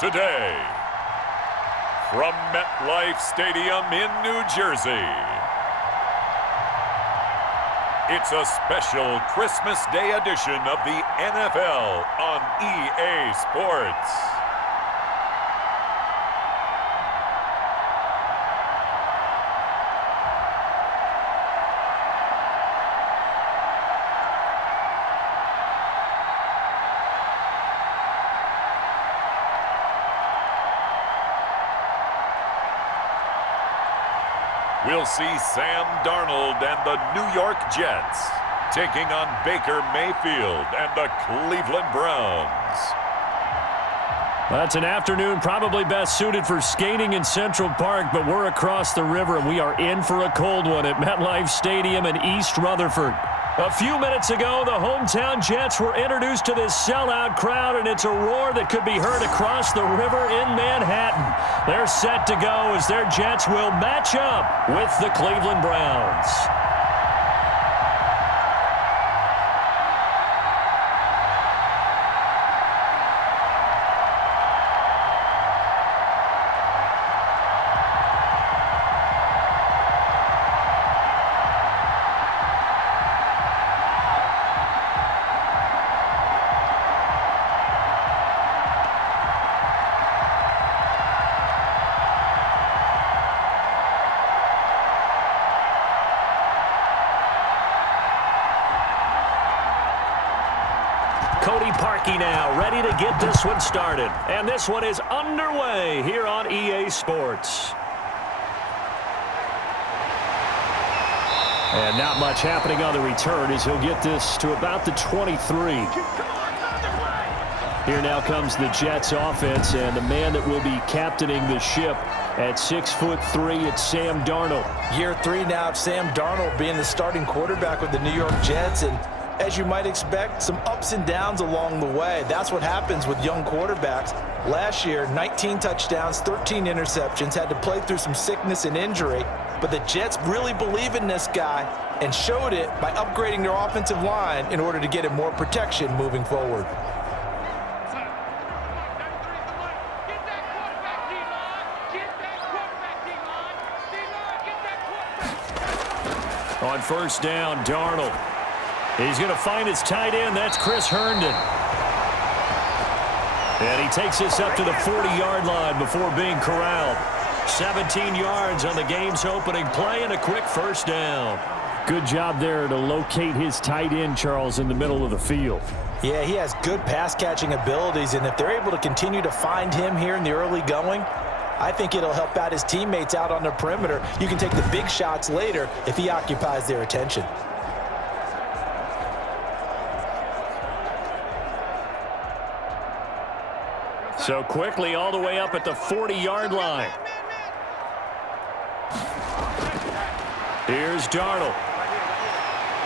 today, from MetLife Stadium in New Jersey, it's a special Christmas Day edition of the NFL on EA Sports. We'll see Sam Darnold and the New York Jets taking on Baker Mayfield and the Cleveland Browns. That's an afternoon probably best suited for skating in Central Park, but we're across the river and we are in for a cold one at MetLife Stadium in East Rutherford. A few minutes ago, the hometown Jets were introduced to this sellout crowd, and it's a roar that could be heard across the river in Manhattan. They're set to go as their Jets will match up with the Cleveland Browns. Now, ready to get this one started. And this one is underway here on EA Sports. And not much happening on the return as he'll get this to about the 23. Here now comes the Jets offense, and the man that will be captaining the ship at 6'3", it's Sam Darnold. Year 3 now of Sam Darnold being the starting quarterback with the New York Jets, and as you might expect, some ups and downs along the way. That's what happens with young quarterbacks. Last year, 19 touchdowns, 13 interceptions, had to play through some sickness and injury. But the Jets really believe in this guy and showed it by upgrading their offensive line in order to get him more protection moving forward. On first down, Darnold. He's going to find his tight end. That's Chris Herndon. And he takes this up to the 40-yard line before being corralled. 17 yards on the game's opening play and a quick first down. Good job there to locate his tight end, Charles, in the middle of the field. Yeah, he has good pass-catching abilities, and if they're able to continue to find him here in the early going, I think it'll help out his teammates out on the perimeter. You can take the big shots later if he occupies their attention. So quickly all the way up at the 40-yard line. Here's Darnold.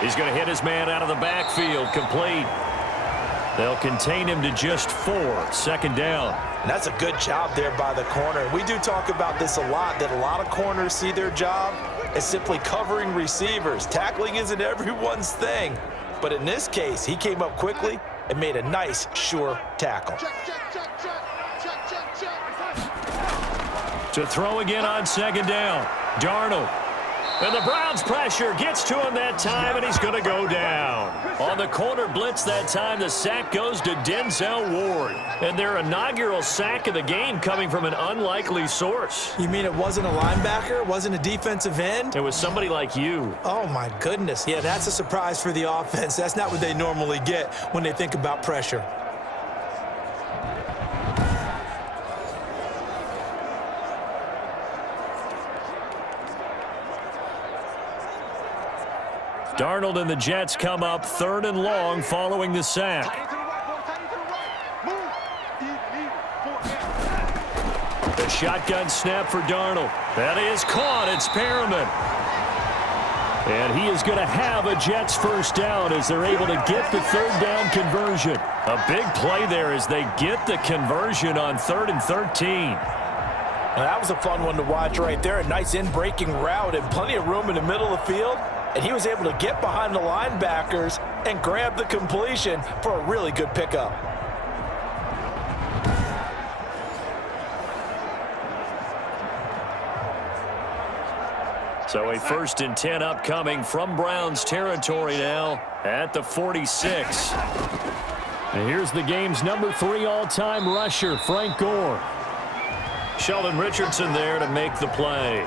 He's going to hit his man out of the backfield, complete. They'll contain him to just 4, second down. And that's a good job there by the corner. We do talk about this a lot, that a lot of corners see their job as simply covering receivers. Tackling isn't everyone's thing. But in this case, he came up quickly and made a nice, sure tackle. To throw again on second down, Darnold. And the Browns pressure gets to him that time, and he's going to go down. On the corner blitz that time, the sack goes to Denzel Ward. And their inaugural sack of the game coming from an unlikely source. You mean it wasn't a linebacker? It wasn't a defensive end? It was somebody like you. Oh, my goodness. Yeah, that's a surprise for the offense. That's not what they normally get when they think about pressure. Darnold and the Jets come up 3rd and long following the sack. The shotgun snap for Darnold. That is caught. It's Perriman. And he is going to have a Jets first down as they're able to get the 3rd down conversion. A big play there as they get the conversion on 3rd and 13. Well, that was a fun one to watch right there. A nice in-breaking route and plenty of room in the middle of the field. And he was able to get behind the linebackers and grab the completion for a really good pickup. So a 1st and 10 upcoming from Browns territory now at the 46. And here's the game's number 3 all-time rusher, Frank Gore. Sheldon Richardson there to make the play.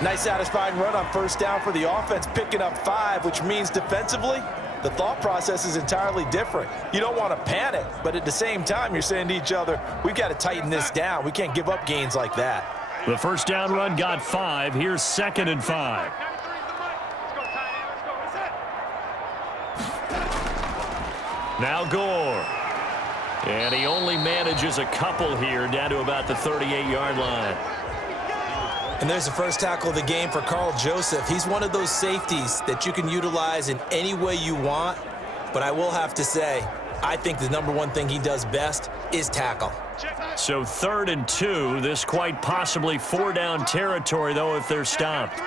Nice satisfying run on 1st down for the offense, picking up 5, which means defensively, the thought process is entirely different. You don't want to panic, but at the same time, you're saying to each other, we've got to tighten this down. We can't give up gains like that. The 1st down run got 5. Here's 2nd and 5. Now Gore. And he only manages a couple here down to about the 38-yard line. And there's the first tackle of the game for Carl Joseph. He's one of those safeties that you can utilize in any way you want. But I will have to say, I think the number one thing he does best is tackle. So 3rd and 2. This quite possibly 4-down territory, though, if they're stopped.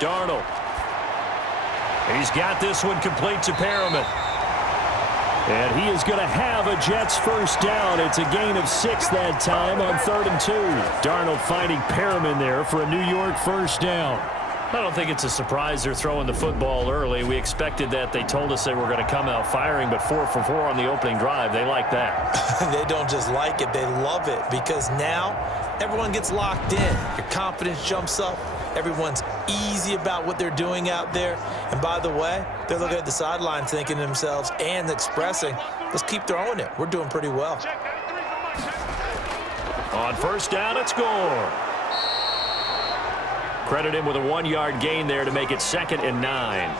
Darnold. He's got this one complete to Perriman. And he is going to have a Jets 1st down. It's a gain of 6 that time on 3rd and 2. Darnold finding Perriman there for a New York 1st down. I don't think it's a surprise they're throwing the football early. We expected that. They told us they were going to come out firing, but 4 for 4 on the opening drive. They like that. They don't just like it, they love it, because now everyone gets locked in. Your confidence jumps up. Everyone's easy about what they're doing out there. And by the way, they're looking at the sideline thinking to themselves and expressing, let's keep throwing it. We're doing pretty well. On 1st down, it's Gore. Credit him with a 1-yard gain there to make it 2nd and 9.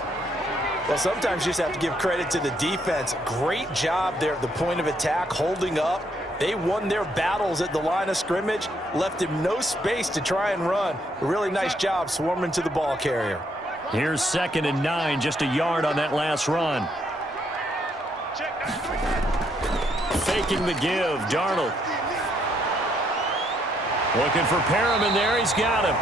Well, sometimes you just have to give credit to the defense. Great job there at the point of attack, holding up. They won their battles at the line of scrimmage, left him no space to try and run. A really nice job swarming to the ball carrier. Here's 2nd and 9, just a yard on that last run. Faking the give, Darnold. Looking for Perriman there, he's got him.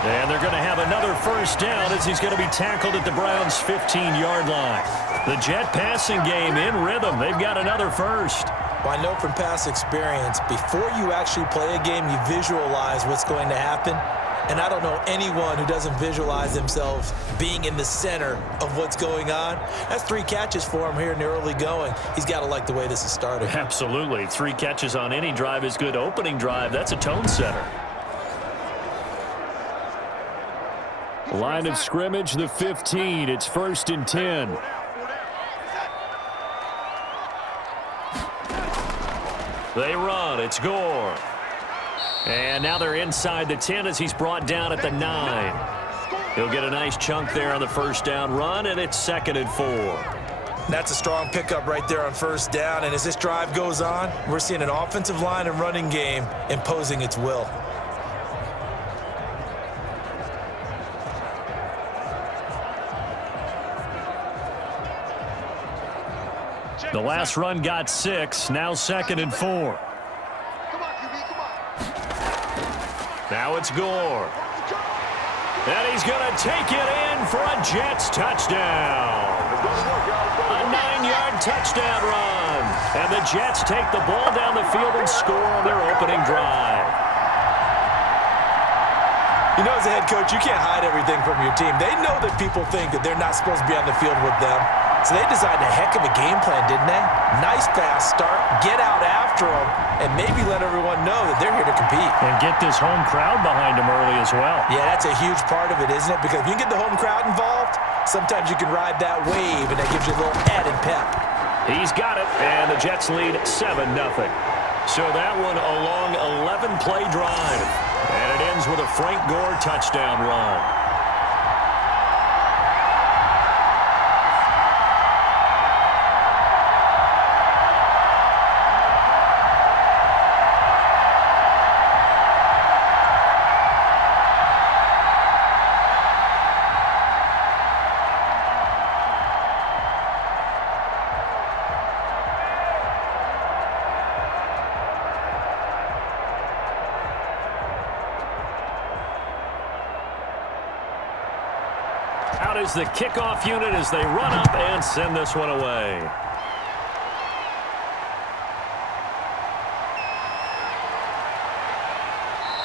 And they're going to have another 1st down as he's going to be tackled at the Browns' 15-yard line. The Jet passing game in rhythm. They've got another 1st. Well, I know from past experience, before you actually play a game, you visualize what's going to happen. And I don't know anyone who doesn't visualize themselves being in the center of what's going on. That's 3 catches for him here in the early going. He's got to like the way this is started. Absolutely. 3 catches on any drive is good. Opening drive, that's a tone setter. Line of scrimmage, the 15. It's 1st and 10. They run. It's Gore. And now they're inside the 10 as he's brought down at the 9. He'll get a nice chunk there on the 1st down run, and it's 2nd and 4. That's a strong pickup right there on 1st down. And as this drive goes on, we're seeing an offensive line and running game imposing its will. The last run got 6. Now 2nd and 4. Now it's Gore. And he's going to take it in for a Jets touchdown. A 9-yard touchdown run. And the Jets take the ball down the field and score on their opening drive. You know, as a head coach, you can't hide everything from your team. They know that people think that they're not supposed to be on the field with them. So they designed a heck of a game plan, didn't they? Nice fast start, get out after them, and maybe let everyone know that they're here to compete. And get this home crowd behind them early as well. Yeah, that's a huge part of it, isn't it? Because if you can get the home crowd involved, sometimes you can ride that wave, and that gives you a little added pep. He's got it, and the Jets lead 7-0. So that one a long 11-play drive. And it ends with a Frank Gore touchdown run. Out is the kickoff unit as they run up and send this one away.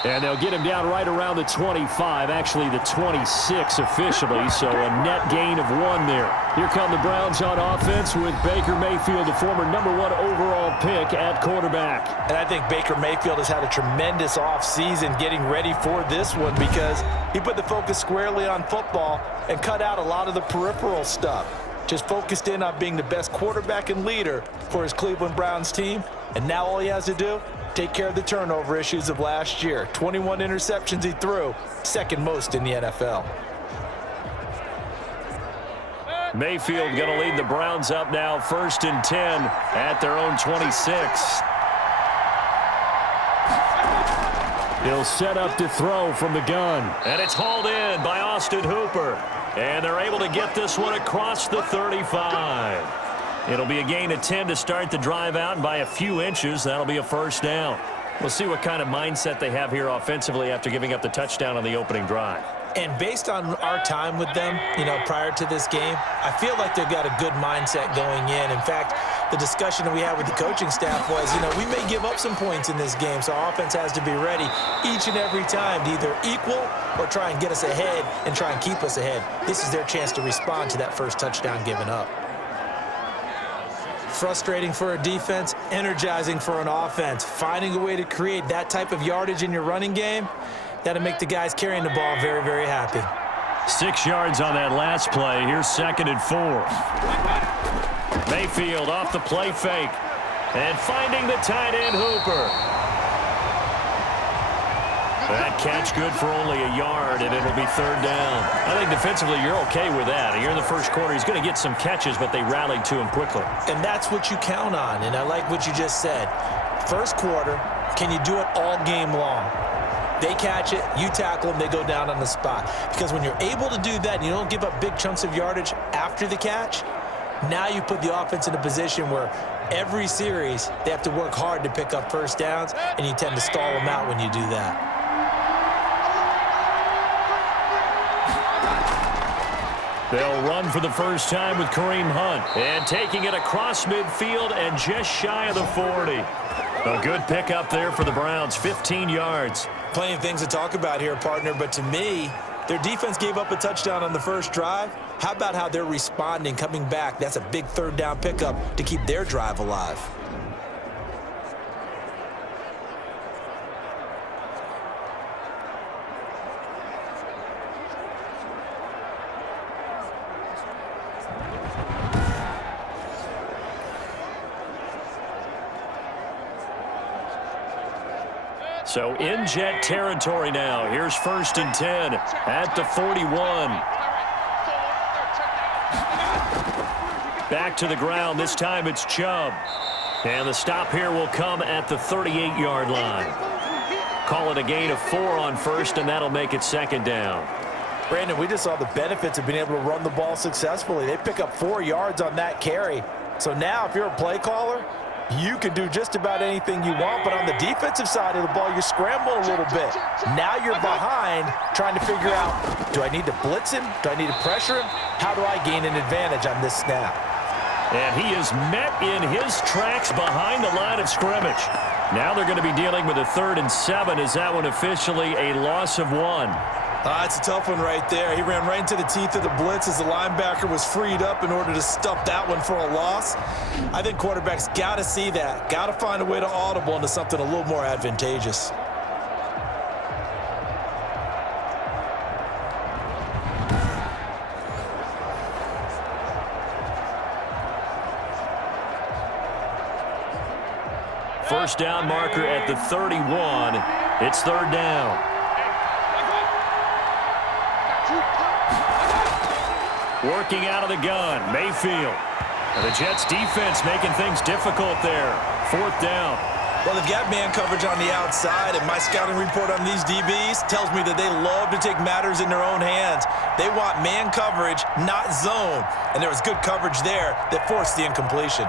And they'll get him down right around the 25, actually the 26 officially, so a net gain of 1 there. Here come the Browns on offense with Baker Mayfield, the former #1 overall pick at quarterback. And I think Baker Mayfield has had a tremendous offseason getting ready for this one because he put the focus squarely on football and cut out a lot of the peripheral stuff. Just focused in on being the best quarterback and leader for his Cleveland Browns team. And now all he has to do, take care of the turnover issues of last year. 21 interceptions he threw, second most in the NFL. Mayfield going to lead the Browns up now, 1st and 10 at their own 26. He'll set up to throw from the gun. And it's hauled in by Austin Hooper. And they're able to get this one across the 35. It'll be a gain of 10 to start the drive out, and by a few inches, that'll be a first down. We'll see what kind of mindset they have here offensively after giving up the touchdown on the opening drive. And based on our time with them, prior to this game, I feel like they've got a good mindset going in. In fact, the discussion that we had with the coaching staff was, we may give up some points in this game, so our offense has to be ready each and every time to either equal or try and get us ahead and try and keep us ahead. This is their chance to respond to that first touchdown given up. Frustrating for a defense, energizing for an offense. Finding a way to create that type of yardage in your running game, that'll make the guys carrying the ball very, very happy. 6 yards on that last play. Here's 2nd and 4. Mayfield off the play fake. And finding the tight end, Hooper. That catch good for only a yard, and it'll be 3rd down. I think defensively you're okay with that. Here in the first quarter, he's going to get some catches, but they rallied to him quickly. And that's what you count on, and I like what you just said. First quarter, can you do it all game long? They catch it, you tackle them, they go down on the spot. Because when you're able to do that and you don't give up big chunks of yardage after the catch, now you put the offense in a position where every series they have to work hard to pick up first downs, and you tend to stall them out when you do that. They'll run for the first time with Kareem Hunt. And taking it across midfield and just shy of the 40. A good pickup there for the Browns, 15 yards. Plenty of things to talk about here, partner, but to me, their defense gave up a touchdown on the first drive. How about how they're responding, coming back? That's a big 3rd down pickup to keep their drive alive. So in Jet territory now. Here's 1st and 10 at the 41. Back to the ground. This time it's Chubb. And the stop here will come at the 38-yard line. Call it a gain of 4 on 1st, and that'll make it 2nd down. Brandon, we just saw the benefits of being able to run the ball successfully. They pick up 4 yards on that carry. So now if you're a play caller, you can do just about anything you want, but on the defensive side of the ball, you're scrambling a little bit. Now you're behind trying to figure out, do I need to blitz him? Do I need to pressure him? How do I gain an advantage on this snap? And he is met in his tracks behind the line of scrimmage. Now they're going to be dealing with a 3rd and 7. Is that one officially a loss of 1? It's a tough one right there. He ran right into the teeth of the blitz as the linebacker was freed up in order to stuff that one for a loss. I think quarterbacks got to see that. Got to find a way to audible into something a little more advantageous. First down marker at the 31. It's 3rd down. Working out of the gun, Mayfield. And the Jets defense making things difficult there. 4th down. Well, they've got man coverage on the outside, and my scouting report on these DBs tells me that they love to take matters in their own hands. They want man coverage, not zone. And there was good coverage there that forced the incompletion.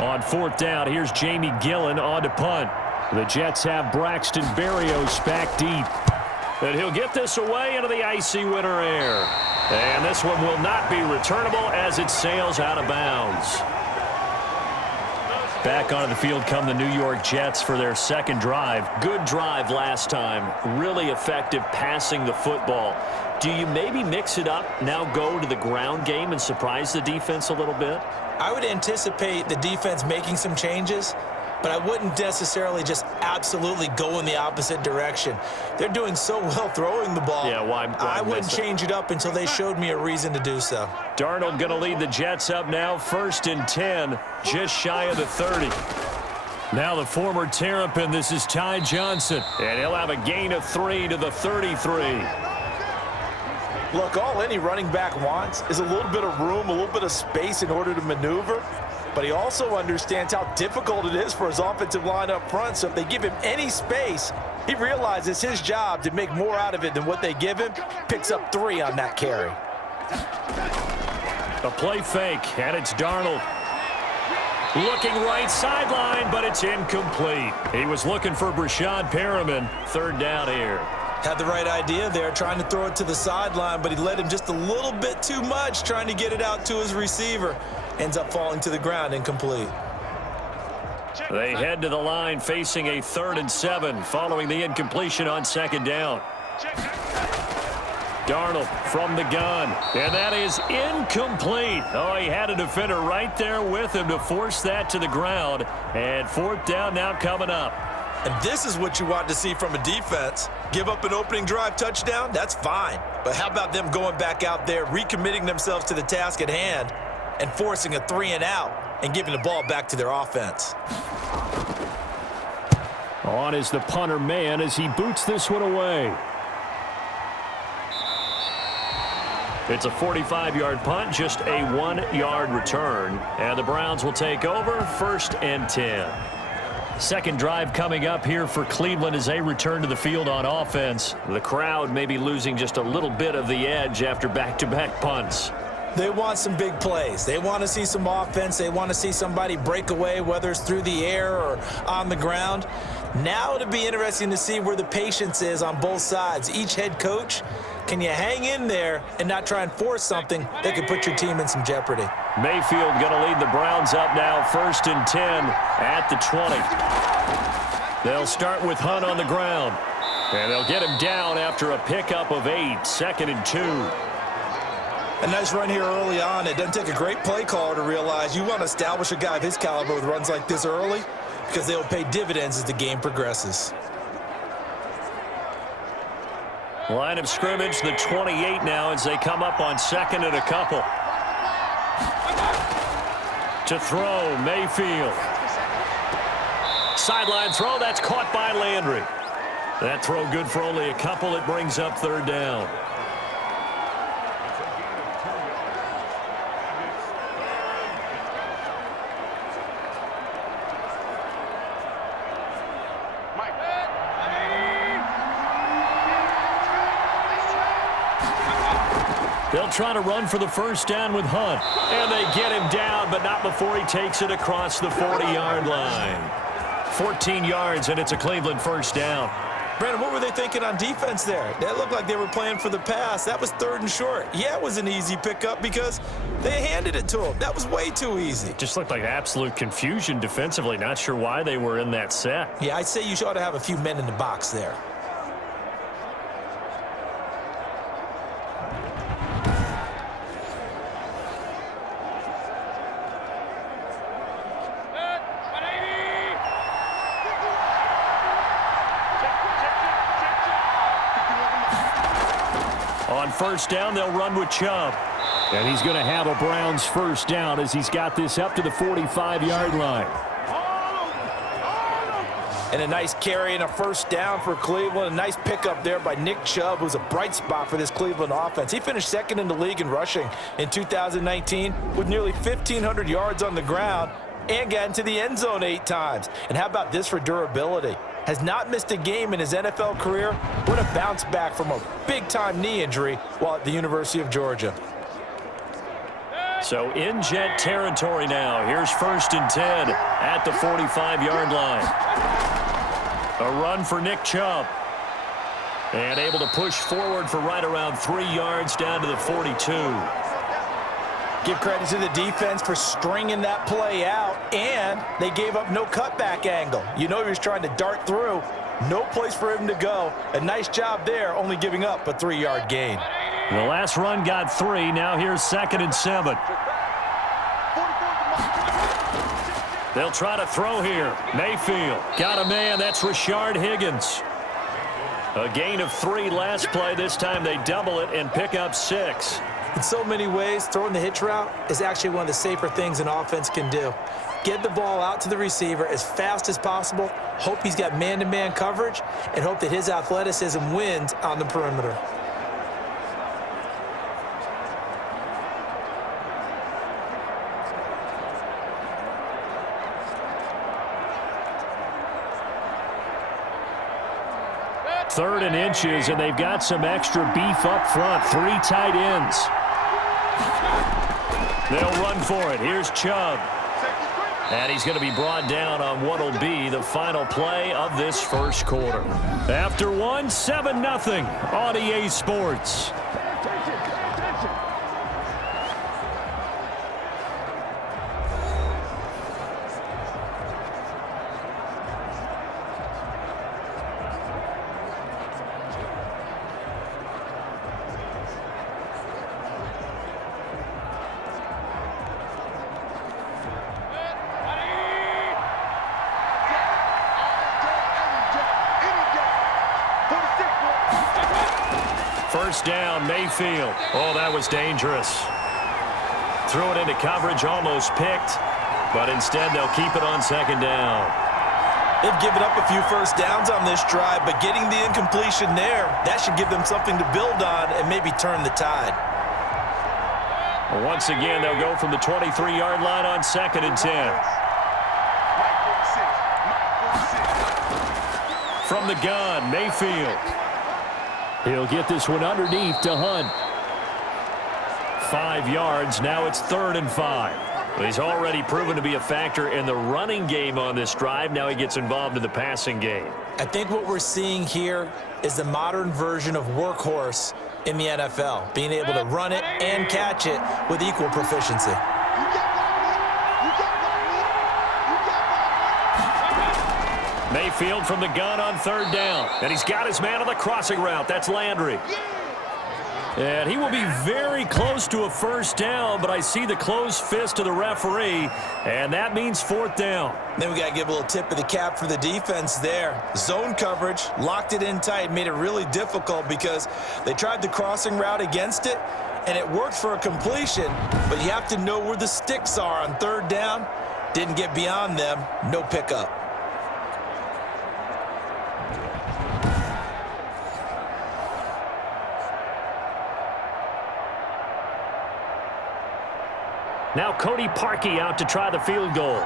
On 4th down, here's Jamie Gillen on to punt. The Jets have Braxton Berrios back deep. And he'll get this away into the icy winter air. And this one will not be returnable as it sails out of bounds. Back onto the field come the New York Jets for their second drive. Good drive last time. Really effective passing the football. Do you maybe mix it up, now go to the ground game and surprise the defense a little bit? I would anticipate the defense making some changes, but I wouldn't necessarily just absolutely go in the opposite direction. They're doing so well throwing the ball. Yeah, why I wouldn't change it up until they showed me a reason to do so. Darnold going to lead the Jets up now, 1st and 10, just shy of the 30. Now the former Terrapin, this is Ty Johnson, and he'll have a gain of 3 to the 33. Look, all any running back wants is a little bit of room, a little bit of space in order to maneuver. But he also understands how difficult it is for his offensive line up front. So if they give him any space, he realizes his job to make more out of it than what they give him. Picks up 3 on that carry. A play fake, and it's Darnold. Looking right sideline, but it's incomplete. He was looking for Brashad Perriman. 3rd down here. Had the right idea there, trying to throw it to the sideline, but he led him just a little bit too much, trying to get it out to his receiver. Ends up falling to the ground, incomplete. They head to the line facing a 3rd and 7 following the incompletion on 2nd down. Darnold from the gun, and that is incomplete. Oh, he had a defender right there with him to force that to the ground, and 4th down now coming up. And this is what you want to see from a defense. Give up an opening drive touchdown, that's fine. But how about them going back out there, recommitting themselves to the task at hand, and forcing a 3-and-out and giving the ball back to their offense. On is the punter man as he boots this one away. It's a 45-yard punt, just a 1-yard return. And the Browns will take over, 1st and 10. Second drive coming up here for Cleveland as they return to the field on offense. The crowd may be losing just a little bit of the edge after back-to-back punts. They want some big plays. They want to see some offense. They want to see somebody break away, whether it's through the air or on the ground. Now it'll be interesting to see where the patience is on both sides. Each head coach, can you hang in there and not try and force something that could put your team in some jeopardy? Mayfield going to lead the Browns up now, 1st and 10 at the 20. They'll start with Hunt on the ground, and they'll get him down after a pickup of 8, 2nd and 2. A nice run here early on. It doesn't take a great play caller to realize you want to establish a guy of his caliber with runs like this early because they'll pay dividends as the game progresses. Line of scrimmage, the 28 now as they come up on 2nd and a couple. To throw, Mayfield. Sideline throw, that's caught by Landry. That throw good for only a couple. It brings up 3rd down. They'll try to run for the 1st down with Hunt. And they get him down, but not before he takes it across the 40-yard line. 14 yards, and it's a Cleveland 1st down. Brandon, what were they thinking on defense there? That looked like they were playing for the pass. That was 3rd and short. Yeah, it was an easy pickup because they handed it to him. That was way too easy. Just looked like absolute confusion defensively. Not sure why they were in that set. Yeah, I'd say you ought to have a few men in the box there. On 1st down, they'll run with Chubb. And he's going to have a Browns 1st down as he's got this up to the 45-yard line. And a nice carry and a 1st down for Cleveland. A nice pickup there by Nick Chubb, who's a bright spot for this Cleveland offense. He finished 2nd in the league in rushing in 2019 with nearly 1,500 yards on the ground and got into the end zone 8 times. And how about this for durability? Has not missed a game in his NFL career. What a bounce back from a big-time knee injury while at the University of Georgia. So in Jet territory now. Here's 1st and 10 at the 45-yard line. A run for Nick Chubb. And able to push forward for right around 3 yards down to the 42. Give credit to the defense for stringing that play out, and they gave up no cutback angle. You know he was trying to dart through. No place for him to go. A nice job there, only giving up a 3-yard gain. The last run got 3. Now here's 2nd and 7. They'll try to throw here. Mayfield got a man. That's Rashard Higgins. A gain of 3 last play. This time they double it and pick up 6. In so many ways, throwing the hitch route is actually one of the safer things an offense can do. Get the ball out to the receiver as fast as possible, hope he's got man-to-man coverage, and hope that his athleticism wins on the perimeter. Third and inches, and they've got some extra beef up front. 3 tight ends. They'll run for it. Here's Chubb. And he's going to be brought down on what will be the final play of this first quarter. After 1, 7-0 on EA Sports. First down, Mayfield. Oh, that was dangerous. Threw it into coverage, almost picked, but instead they'll keep it on 2nd down. They've given up a few first downs on this drive, but getting the incompletion there, that should give them something to build on and maybe turn the tide. Once again, they'll go from the 23-yard line on 2nd and 10. From the gun, Mayfield. He'll get this one underneath to Hunt. 5 yards. Now it's 3rd and 5. He's already proven to be a factor in the running game on this drive. Now he gets involved in the passing game. I think what we're seeing here is the modern version of workhorse in the NFL, being able to run it and catch it with equal proficiency. Mayfield from the gun on 3rd down. And he's got his man on the crossing route. That's Landry. And he will be very close to a first down, but I see the closed fist of the referee, and that means 4th down. Then we got to give a little tip of the cap for the defense there. Zone coverage, locked it in tight, made it really difficult because they tried the crossing route against it, and it worked for a completion, but you have to know where the sticks are on 3rd down. Didn't get beyond them, no pickup. Now Cody Parkey out to try the field goal.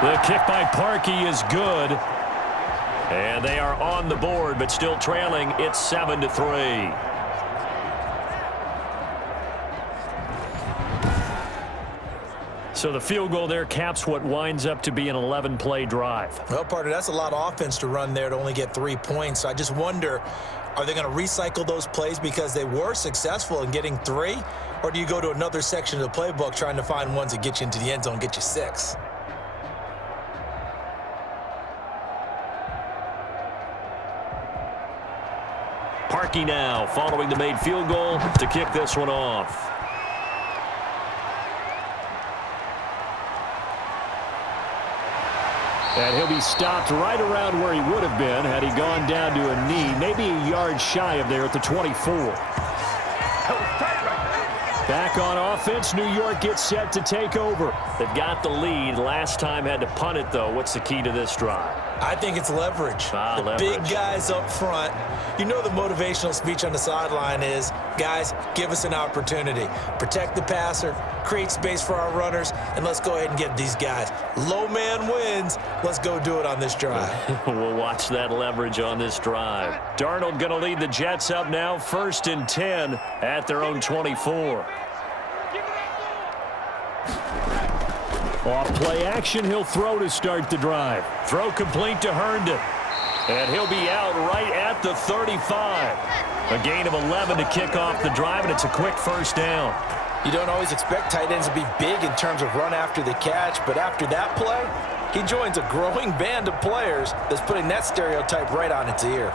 The kick by Parkey is good. And they are on the board, but still trailing. It's 7-3. So the field goal there caps what winds up to be an 11-play drive. Well, partner, that's a lot of offense to run there to only get 3 points. So I just wonder, are they going to recycle those plays because they were successful in getting 3? Or do you go to another section of the playbook trying to find ones that get you into the end zone and get you 6? Parkey now following the made field goal to kick this one off. And he'll be stopped right around where he would have been had he gone down to a knee, maybe a yard shy of there at the 24. Back on offense, New York gets set to take over. They've got the lead. Last time had to punt it, though. What's the key to this drive? I think it's leverage. The big guys up front. You know the motivational speech on the sideline is, guys, give us an opportunity. Protect the passer, create space for our runners, and let's go ahead and get these guys. Low man wins. Let's go do it on this drive. We'll watch that leverage on this drive. Darnold going to lead the Jets up now, 1st and 10 at their own 24. Off play action, he'll throw to start the drive. Throw complete to Herndon. And he'll be out right at the 35. A gain of 11 to kick off the drive, and it's a quick first down. You don't always expect tight ends to be big in terms of run after the catch, but after that play, he joins a growing band of players that's putting that stereotype right on its ear.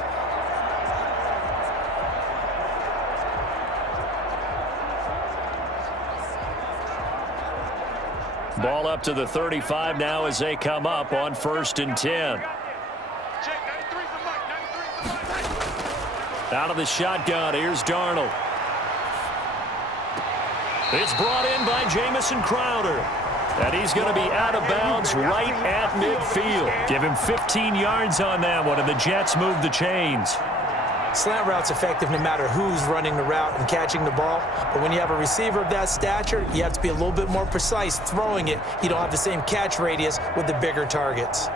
Ball up to the 35 now as they come up on 1st and 10. Out of the shotgun, here's Darnold. It's brought in by Jamison Crowder. And he's going to be out of bounds right at midfield. Give him 15 yards on that one, and the Jets move the chains. Slant route's effective no matter who's running the route and catching the ball. But when you have a receiver of that stature, you have to be a little bit more precise throwing it. You don't have the same catch radius with the bigger targets.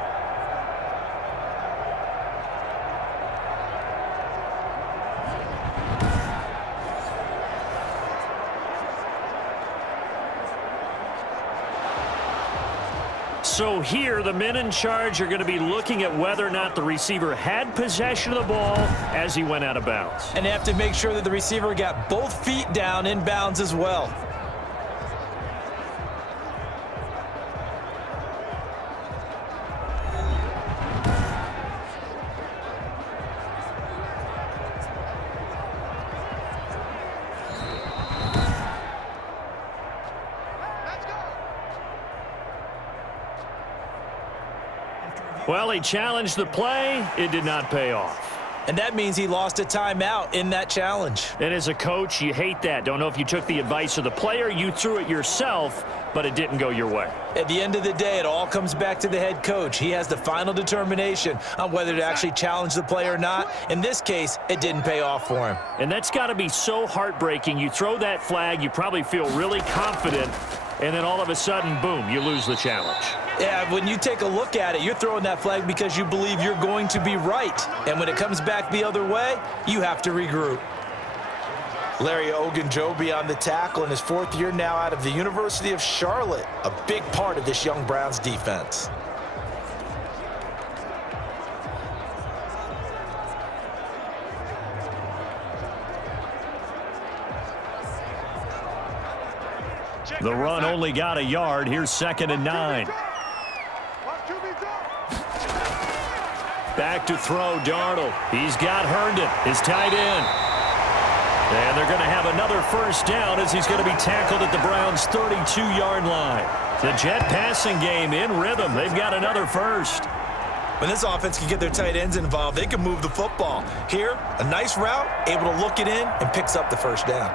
So here, the men in charge are going to be looking at whether or not the receiver had possession of the ball as he went out of bounds. And they have to make sure that the receiver got both feet down in bounds as well. Well, he challenged the play. It did not pay off. And that means he lost a timeout in that challenge. And as a coach, you hate that. Don't know if you took the advice of the player, you threw it yourself, but it didn't go your way. At the end of the day, it all comes back to the head coach. He has the final determination on whether to actually challenge the play or not. In this case, it didn't pay off for him. And that's got to be so heartbreaking. You throw that flag, you probably feel really confident, and then all of a sudden, boom, you lose the challenge. Yeah, when you take a look at it, you're throwing that flag because you believe you're going to be right. And when it comes back the other way, you have to regroup. Larry Ogunjobi on the tackle in his 4th year now out of the University of Charlotte. A big part of this young Browns defense. The run only got a yard. Here's 2nd and 9. Back to throw, Darnold. He's got Herndon, his tight end. And they're going to have another first down as he's going to be tackled at the Browns' 32-yard line. The Jet passing game in rhythm. They've got another first. When this offense can get their tight ends involved, they can move the football. Here, a nice route, able to look it in, and picks up the first down.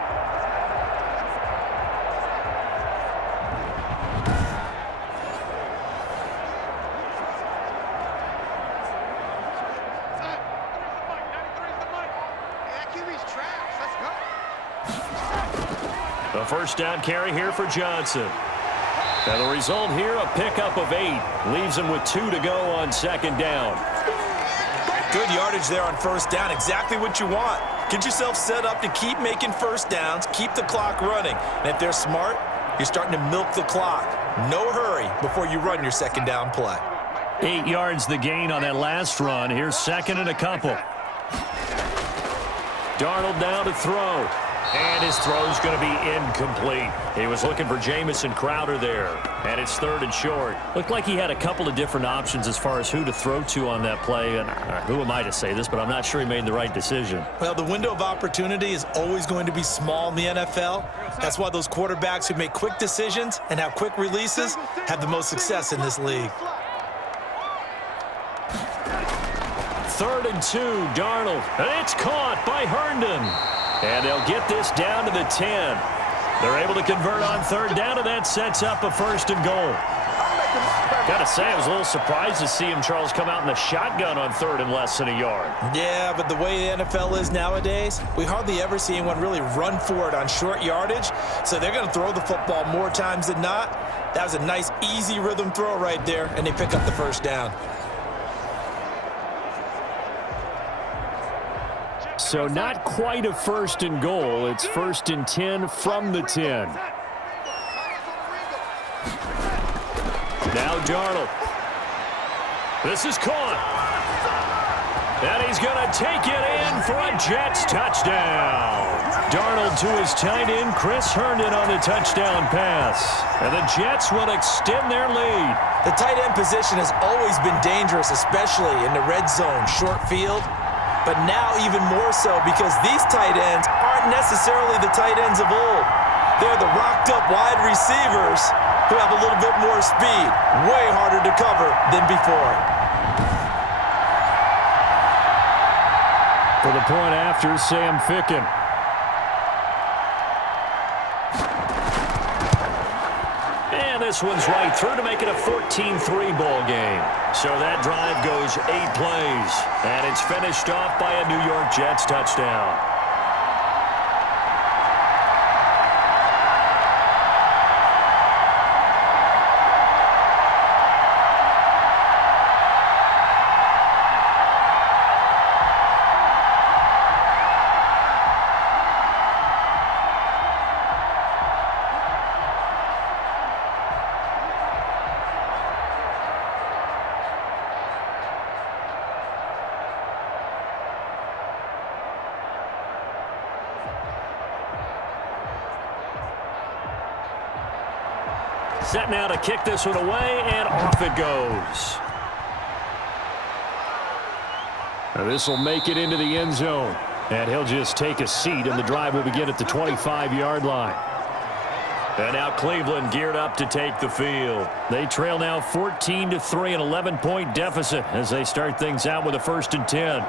The first down carry here for Johnson. And the result here, a pickup of 8. Leaves him with 2 to go on 2nd down. Good yardage there on first down. Exactly what you want. Get yourself set up to keep making first downs, keep the clock running. And if they're smart, you're starting to milk the clock. No hurry before you run your 2nd down play. 8 yards the gain on that last run. Here's 2nd and a couple. Darnold down to throw. And his throw's going to be incomplete. He was looking for Jamison Crowder there. And it's 3rd and short. Looked like he had a couple of different options as far as who to throw to on that play. And who am I to say this, but I'm not sure he made the right decision. Well, the window of opportunity is always going to be small in the NFL. That's why those quarterbacks who make quick decisions and have quick releases have the most success in this league. 3rd and 2, Darnold. And it's caught by Herndon. And they'll get this down to the 10. They're able to convert on 3rd down, and that sets up a 1st and goal. Got to say, I was a little surprised to see him, Charles, come out in the shotgun on 3rd and less than a yard. Yeah, but the way the NFL is nowadays, we hardly ever see anyone really run for it on short yardage. So they're going to throw the football more times than not. That was a nice, easy rhythm throw right there, and they pick up the first down. So not quite a 1st and goal. It's 1st and 10 from the 10. Now Darnold. This is caught. And he's going to take it in for a Jets touchdown. Darnold to his tight end, Chris Herndon on the touchdown pass. And the Jets will extend their lead. The tight end position has always been dangerous, especially in the red zone, short field. But now even more so because these tight ends aren't necessarily the tight ends of old. They're the rocked-up wide receivers who have a little bit more speed. Way harder to cover than before. For the point after, Sam Ficken. And this one's right through to make it a 14-3 ball game. So that drive goes 8 plays. And it's finished off by a New York Jets touchdown. Set now to kick this one away, and off it goes. This will make it into the end zone. And he'll just take a seat, and the drive will begin at the 25-yard line. And now Cleveland geared up to take the field. They trail now 14-3, an 11-point deficit as they start things out with a 1st and 10.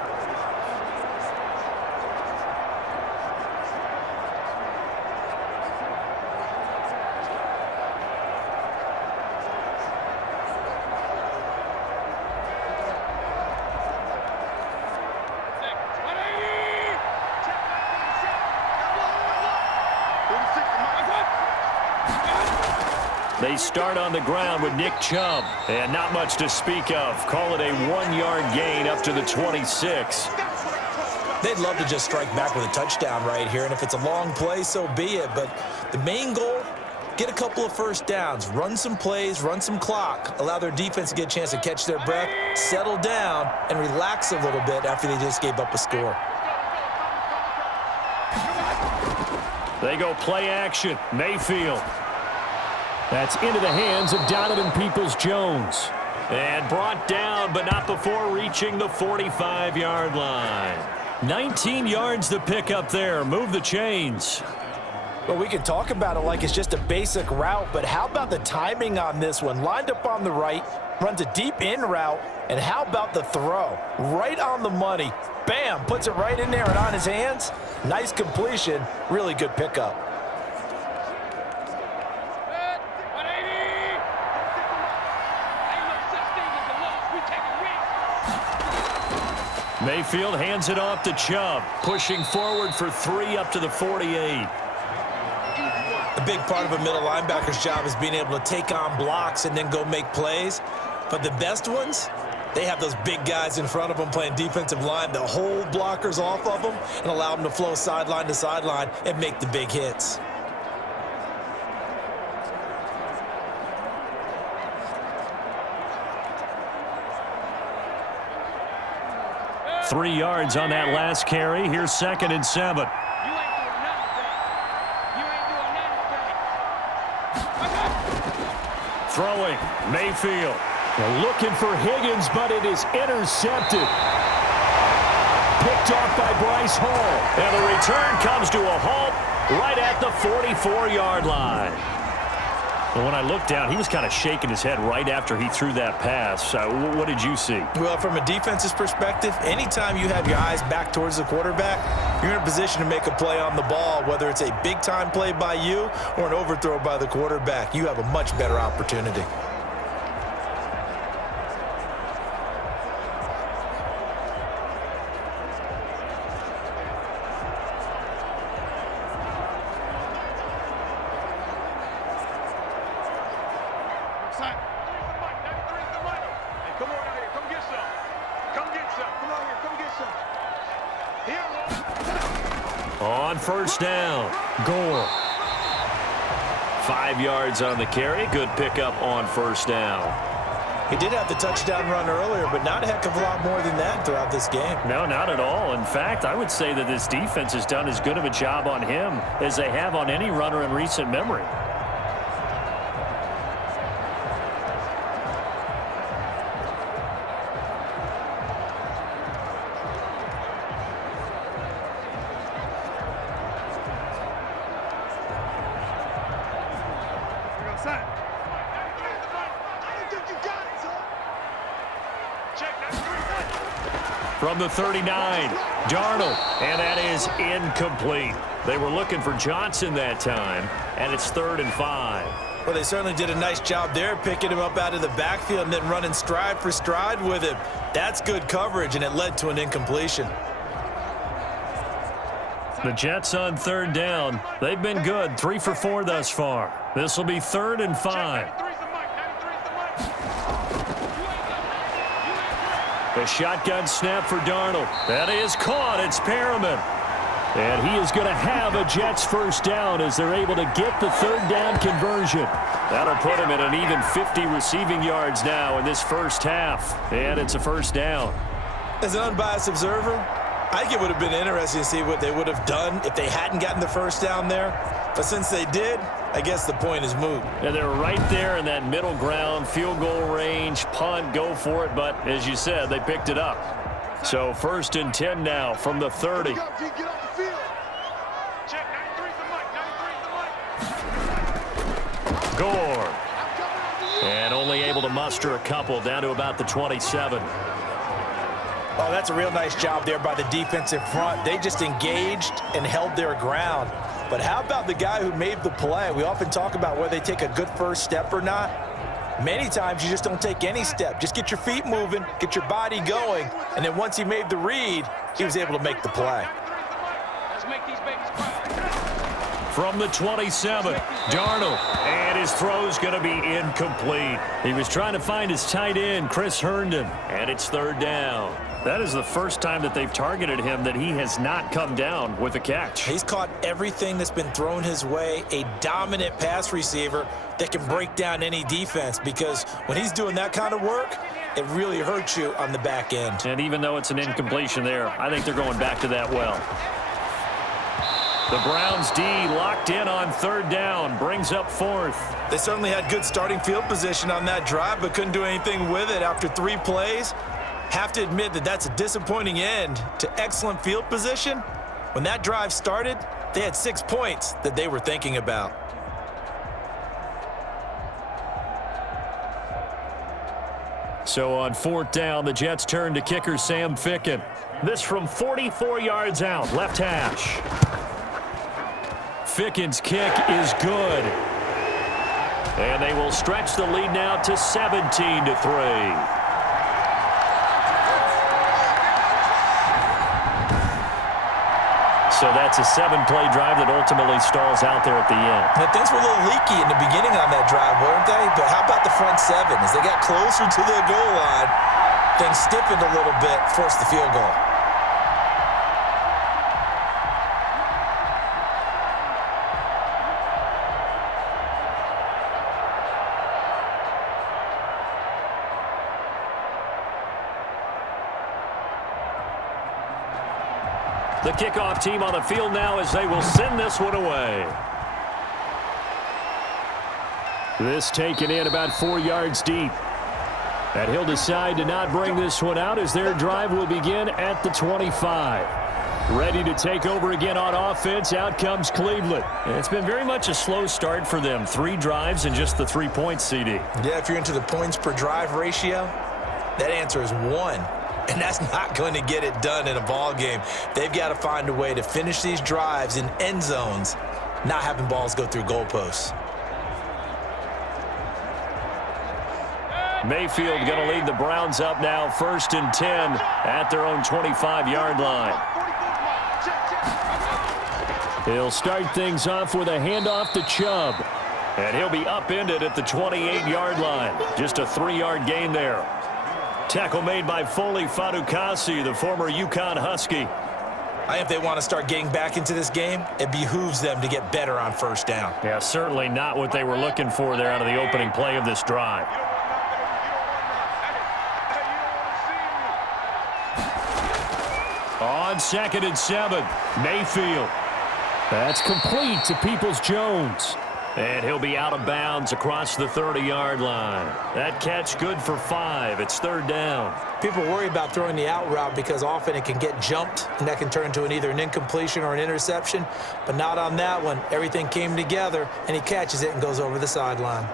They start on the ground with Nick Chubb, and not much to speak of. Call it a 1-yard gain up to the 26. They'd love to just strike back with a touchdown right here, and if it's a long play, so be it. But the main goal, get a couple of first downs, run some plays, run some clock, allow their defense to get a chance to catch their breath, settle down, and relax a little bit after they just gave up a score. They go play action. Mayfield. That's into the hands of Donovan Peoples-Jones. And brought down, but not before reaching the 45-yard line. 19 yards to pick up there. Move the chains. Well, we can talk about it like it's just a basic route, but how about the timing on this one? Lined up on the right, runs a deep in route, and how about the throw? Right on the money. Bam, puts it right in there and on his hands. Nice completion, really good pickup. Mayfield hands it off to Chubb, pushing forward for 3 up to the 48. A big part of a middle linebacker's job is being able to take on blocks and then go make plays. But the best ones, they have those big guys in front of them playing defensive line that hold blockers off of them and allow them to flow sideline to sideline and make the big hits. Three yards on that last carry. Here's 2nd and 7. Throwing, Mayfield. They're looking for Higgins, but it is intercepted. Picked off by Bryce Hall. And the return comes to a halt right at the 44-yard line. But when I looked down, he was kind of shaking his head right after he threw that pass. What did you see? Well, from a defense's perspective, anytime you have your eyes back towards the quarterback, you're in a position to make a play on the ball, whether it's a big-time play by you or an overthrow by the quarterback. You have a much better opportunity. On 1st down, Gore. 5 yards on the carry. Good pickup on 1st down. He did have the touchdown run earlier, but not a heck of a lot more than that throughout this game. No, not at all. In fact, I would say that this defense has done as good of a job on him as they have on any runner in recent memory. From the 39, Darnold, and that is incomplete. They were looking for Johnson that time, and it's 3rd and 5. Well, they certainly did a nice job there, picking him up out of the backfield and then running stride for stride with him. That's good coverage, and it led to an incompletion. The Jets on 3rd down. They've been good, 3 for 4 thus far. This will be 3rd and 5. The shotgun snap for Darnold. That is caught. It's Perriman. And he is going to have a Jets first down as they're able to get the 3rd down conversion. That'll put him at an even 50 receiving yards now in this first half. And it's a first down. As an unbiased observer, I think it would have been interesting to see what they would have done if they hadn't gotten the first down there. But since they did, I guess the point is moot. Yeah, they're right there in that middle ground, field goal range, punt, go for it. But as you said, they picked it up. So 1st and 10 now from the 30. Gore. And only able to muster a couple down to about the 27. Oh, that's a real nice job there by the defense in front. They just engaged and held their ground. But how about the guy who made the play? We often talk about whether they take a good first step or not. Many times you just don't take any step. Just get your feet moving, get your body going, and then once he made the read, he was able to make the play. From the 27, Darnold, and his throw's going to be incomplete. He was trying to find his tight end, Chris Herndon, and it's 3rd down. That is the first time that they've targeted him that he has not come down with a catch. He's caught everything that's been thrown his way, a dominant pass receiver that can break down any defense, because when he's doing that kind of work, it really hurts you on the back end. And even though it's an incompletion there, I think they're going back to that well. The Browns D locked in on 3rd down, brings up 4th. They certainly had good starting field position on that drive, but couldn't do anything with it after 3 plays. Have to admit that that's a disappointing end to excellent field position. When that drive started, they had 6 points that they were thinking about. So on 4th down, the Jets turn to kicker Sam Ficken. This from 44 yards out, left hash. Ficken's kick is good. And they will stretch the lead now to 17-3. So that's a 7-play drive that ultimately stalls out there at the end. Now, things were a little leaky in the beginning on that drive, weren't they? But how about the front 7? As they got closer to the goal line, things stiffened a little bit, forced the field goal. The kickoff team on the field now as they will send this one away. This taken in about 4 yards deep. And he'll decide to not bring this one out as their drive will begin at the 25. Ready to take over again on offense. Out comes Cleveland. And it's been very much a slow start for them. 3 drives and just the 3 points, CD. Yeah, if you're into the points per drive ratio, that answer is 1. And that's not going to get it done in a ball game. They've got to find a way to finish these drives in end zones, not having balls go through goalposts. Mayfield going to lead the Browns up now, 1st and 10 at their own 25-yard line. He'll start things off with a handoff to Chubb. And he'll be upended at the 28-yard line. Just a 3-yard gain there. Tackle made by Foley Fadukasi, the former UConn Husky. I think if they want to start getting back into this game, it behooves them to get better on 1st down. Yeah, certainly not what they were looking for there out of the opening play of this drive. On 2nd and 7, Mayfield. That's complete to Peoples-Jones. And he'll be out of bounds across the 30-yard line. That catch good for 5. It's 3rd down. People worry about throwing the out route because often it can get jumped, and that can turn into either an incompletion or an interception. But not on that one. Everything came together, and he catches it and goes over the sideline.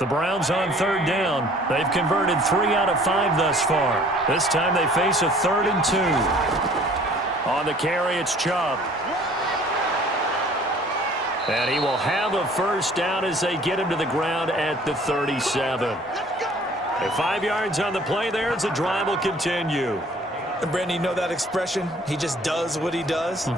The Browns on 3rd down. They've converted 3 out of 5 thus far. This time they face a 3rd and 2. On the carry, it's Chubb. And he will have a first down as they get him to the ground at the 37. And 5 yards on the play there as the drive will continue. And Brandon, you know that expression? He just does what he does.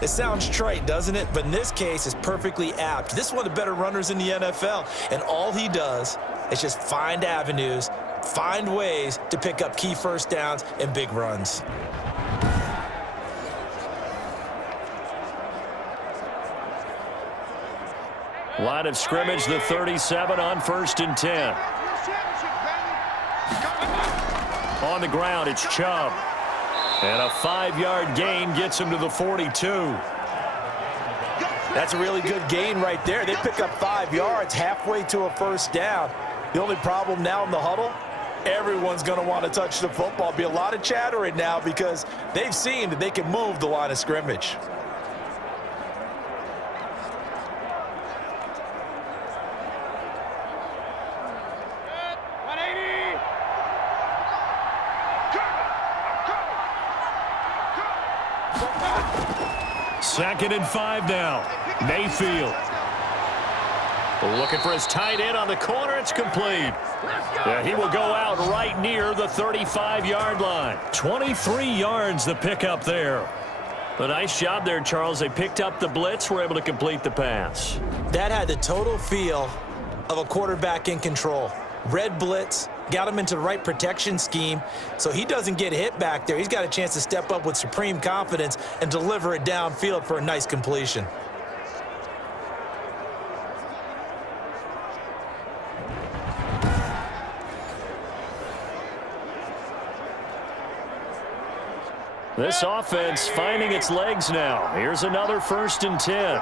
It sounds trite, doesn't it? But in this case, it's perfectly apt. This is one of the better runners in the NFL. And all he does is just find avenues, find ways to pick up key first downs and big runs. Line of scrimmage, the 37 on 1st and 10. On the ground, it's Chubb. And a 5-yard gain gets him to the 42. That's a really good gain right there. They pick up 5 yards halfway to a first down. The only problem now in the huddle, everyone's going to want to touch the football. Be a lot of chattering now because they've seen that they can move the line of scrimmage. Second and 5 now. Mayfield. Looking for his tight end on the corner. It's complete. Yeah, he will go out right near the 35-yard line. 23 yards the pickup there. A nice job there, Charles. They picked up the blitz, were able to complete the pass. That had the total feel of a quarterback in control. Red blitz, got him into the right protection scheme, so he doesn't get hit back there. He's got a chance to step up with supreme confidence and deliver it downfield for a nice completion. This offense finding its legs now. Here's another 1st and 10.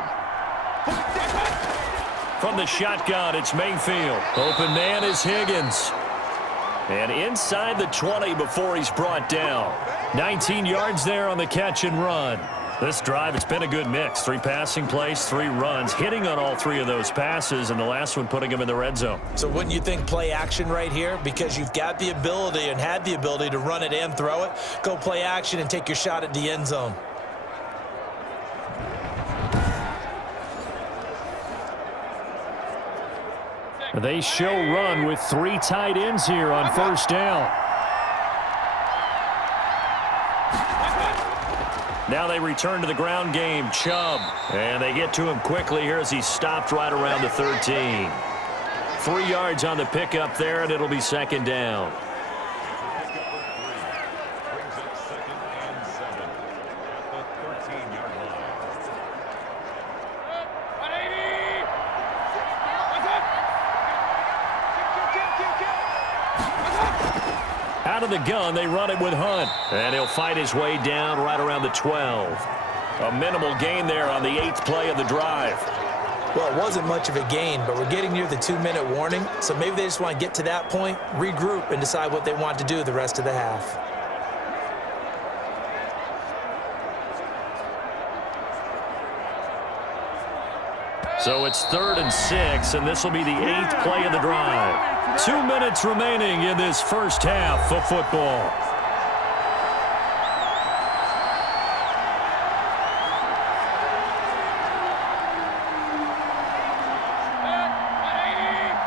From the shotgun, it's Mayfield. Open man is Higgins. And inside the 20 before he's brought down. 19 yards there on the catch and run. This drive, it's been a good mix. 3 passing plays, 3 runs, hitting on all 3 of those passes, and the last one putting him in the red zone. So wouldn't you think play action right here? Because you've got the ability and had the ability to run it and throw it. Go play action and take your shot at the end zone. They show run with 3 tight ends here on 1st down. Now they return to the ground game. Chubb. And they get to him quickly here as he stopped right around the 13. 3 yards on the pickup there, and it'll be 2nd down. Out of the gun, they run it with Hunt. And he'll fight his way down right around the 12. A minimal gain there on the 8th play of the drive. Well, it wasn't much of a gain, but we're getting near the 2-minute warning. So maybe they just want to get to that point, regroup, and decide what they want to do the rest of the half. So it's 3rd and 6, and this will be the 8th play of the drive. 2 minutes remaining in this first half of football.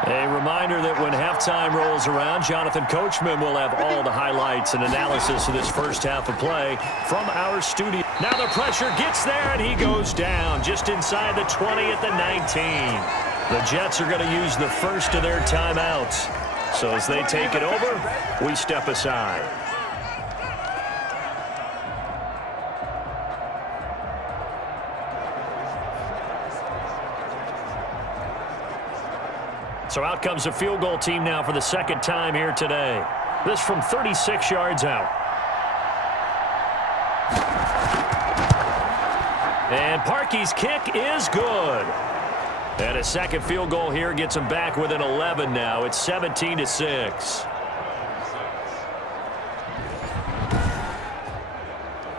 A reminder that when halftime rolls around, Jonathan Coachman will have all the highlights and analysis of this first half of play from our studio. Now the pressure gets there, and he goes down just inside the 20 at the 19. The Jets are going to use the first of their timeouts. So as they take it over, we step aside. So out comes a field goal team now for the second time here today. This from 36 yards out. And Parkey's kick is good. And a second field goal here gets him back within 11 now. It's 17-6.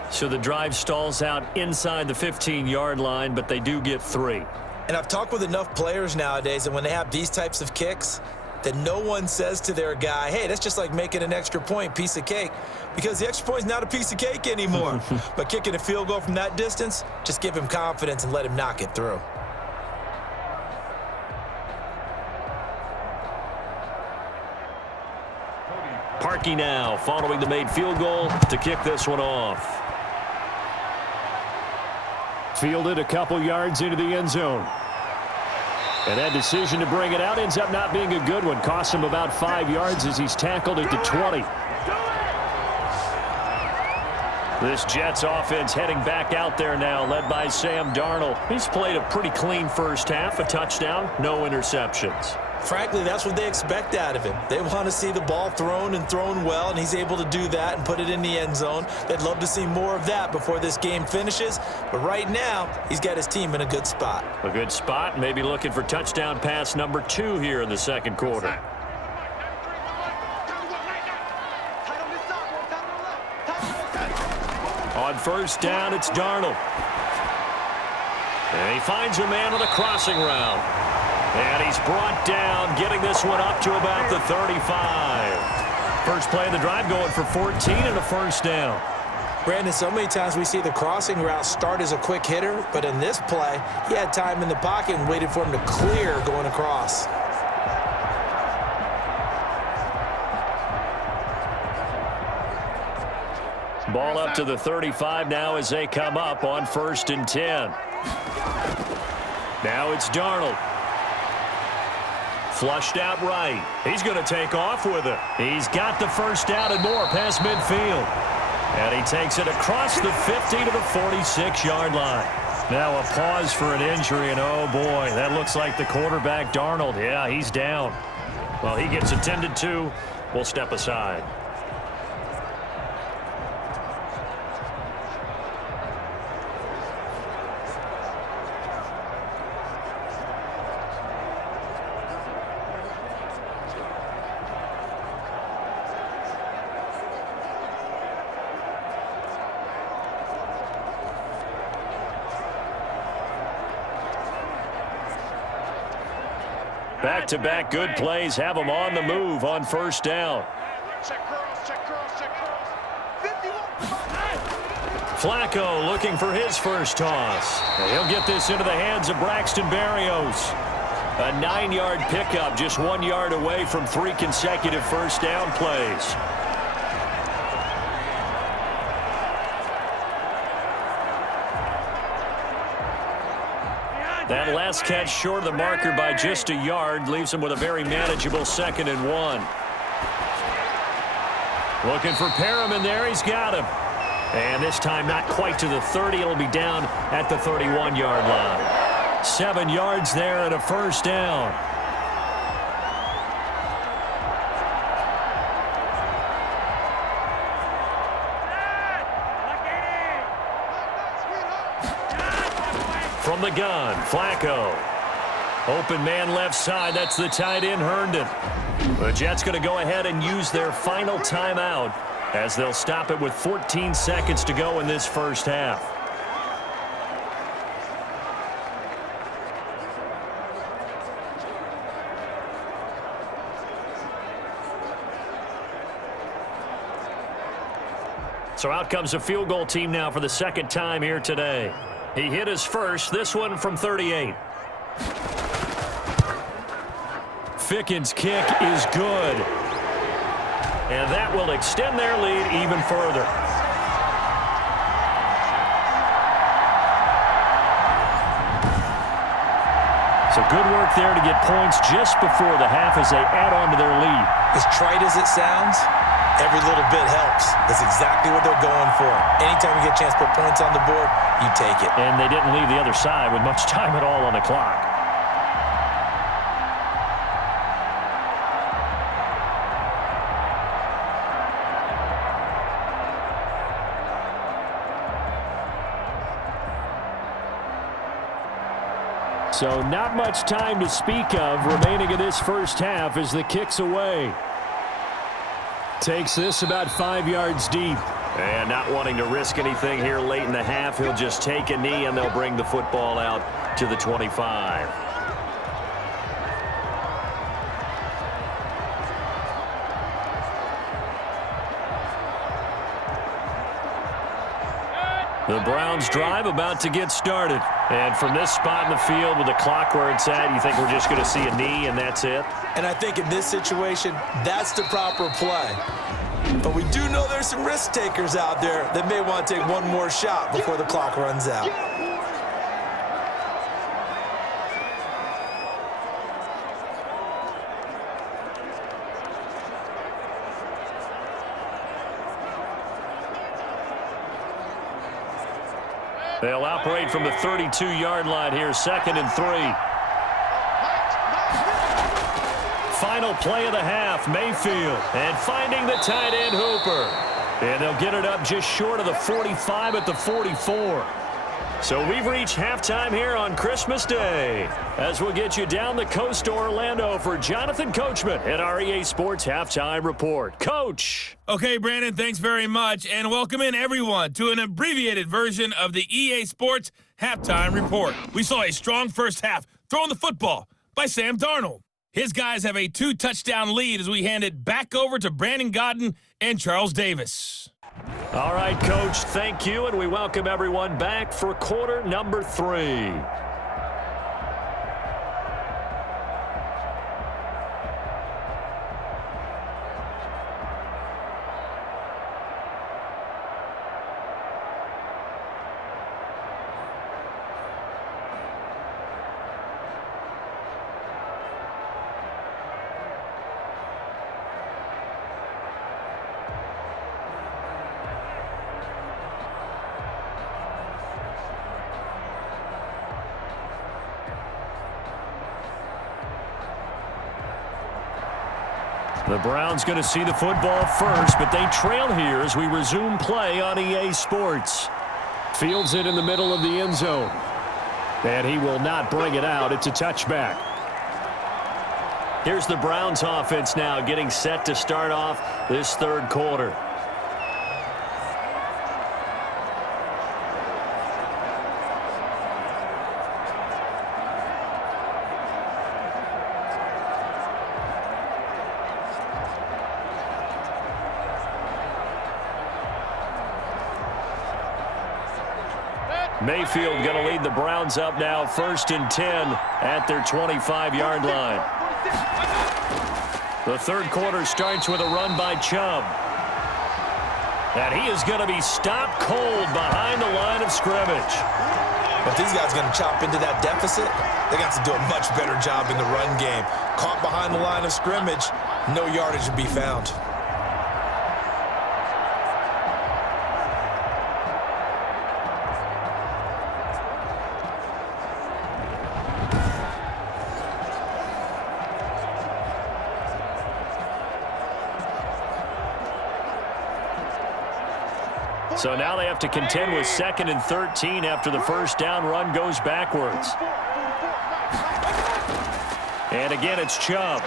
So the drive stalls out inside the 15-yard line, but they do get 3. And I've talked with enough players nowadays, and when they have these types of kicks, that no one says to their guy, hey, that's just like making an extra point, piece of cake, because the extra point is not a piece of cake anymore. But kicking a field goal from that distance, just give him confidence and let him knock it through. Parkey now following the made field goal to kick this one off. Fielded a couple yards into the end zone. And that decision to bring it out ends up not being a good one. Costs him about 5 yards as he's tackled at the 20. This Jets offense heading back out there now, led by Sam Darnold. He's played a pretty clean first half, a touchdown, no interceptions. Frankly, that's what they expect out of him. They want to see the ball thrown and thrown well, and he's able to do that and put it in the end zone. They'd love to see more of that before this game finishes. But right now, he's got his team in a good spot. A good spot, maybe looking for touchdown pass number 2 here in the second quarter. On first down, it's Darnold. And he finds a man on a crossing route. And he's brought down, getting this one up to about the 35. First play of the drive going for 14 and a first down. Brandon, so many times we see the crossing route start as a quick hitter, but in this play, he had time in the pocket and waited for him to clear going across. Ball up to the 35 now as they come up on 1st and 10. Now it's Darnold. Flushed out right. He's going to take off with it. He's got the first down and more past midfield. And he takes it across the 50 to the 46-yard line. Now a pause for an injury, and oh boy, that looks like the quarterback, Darnold. Yeah, he's down. Well, he gets attended to. We'll step aside. Back-to-back good plays have them on the move on first down. Flacco looking for his first toss. And he'll get this into the hands of Braxton Berrios. A 9-yard pickup, just 1 yard away from 3 consecutive first down plays. That last catch short of the marker by just a yard leaves him with a very manageable 2nd and 1. Looking for Perriman there. He's got him. And this time not quite to the 30. It'll be down at the 31-yard line. 7 yards there and a first down. From the gun, Flacco. Open man left side. That's the tight end, Herndon. The Jets going to go ahead and use their final timeout as they'll stop it with 14 seconds to go in this first half. So out comes a field goal team now for the second time here today. He hit his first, this one from 38. Ficken's kick is good. And that will extend their lead even further. So good work there to get points just before the half as they add on to their lead. As trite as it sounds, every little bit helps. That's exactly what they're going for. Anytime you get a chance to put points on the board, you take it. And they didn't leave the other side with much time at all on the clock. So not much time to speak of remaining in this first half as the kick's away. Takes this about 5 yards deep. And not wanting to risk anything here late in the half, he'll just take a knee and they'll bring the football out to the 25. The Browns drive about to get started. And from this spot in the field with the clock where it's at, you think we're just going to see a knee and that's it? And I think in this situation, that's the proper play. But we do know there's some risk takers out there that may want to take one more shot before the clock runs out. They'll operate from the 32-yard line here, 2nd and 3. Final play of the half, Mayfield. And finding the tight end, Hooper. And they'll get it up just short of the 45 at the 44. So we've reached halftime here on Christmas Day. As we'll get you down the coast to Orlando for Jonathan Coachman at our EA Sports Halftime Report. Coach. Okay, Brandon, thanks very much. And welcome in, everyone, to an abbreviated version of the EA Sports Halftime Report. We saw a strong first half throwing the football by Sam Darnold. His guys have a 2-touchdown lead as we hand it back over to Brandon Godden and Charles Davis. All right, Coach, thank you, and we welcome everyone back for quarter number 3. The Browns going to see the football first, but they trail here as we resume play on EA Sports. Fields it in the middle of the end zone. And he will not bring it out. It's a touchback. Here's the Browns offense now getting set to start off this third quarter. Mayfield going to lead the Browns up now, 1st and 10 at their 25-yard line. The third quarter starts with a run by Chubb. And he is going to be stopped cold behind the line of scrimmage. If these guys are going to chop into that deficit, they got to do a much better job in the run game. Caught behind the line of scrimmage, no yardage to be found. So now they have to contend with 2nd and 13 after the first down run goes backwards. And again, it's Chubb.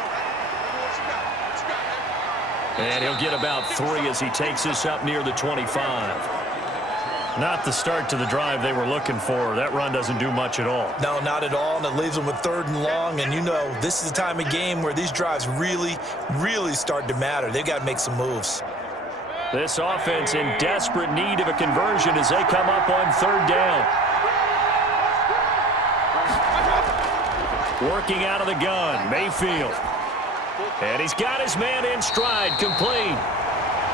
And he'll get about 3 as he takes this up near the 25. Not the start to the drive they were looking for. That run doesn't do much at all. No, not at all, and it leaves them with 3rd and long. And you know, this is the time of game where these drives really start to matter. They've got to make some moves. This offense in desperate need of a conversion as they come up on 3rd down. Working out of the gun, Mayfield. And he's got his man in stride, complete.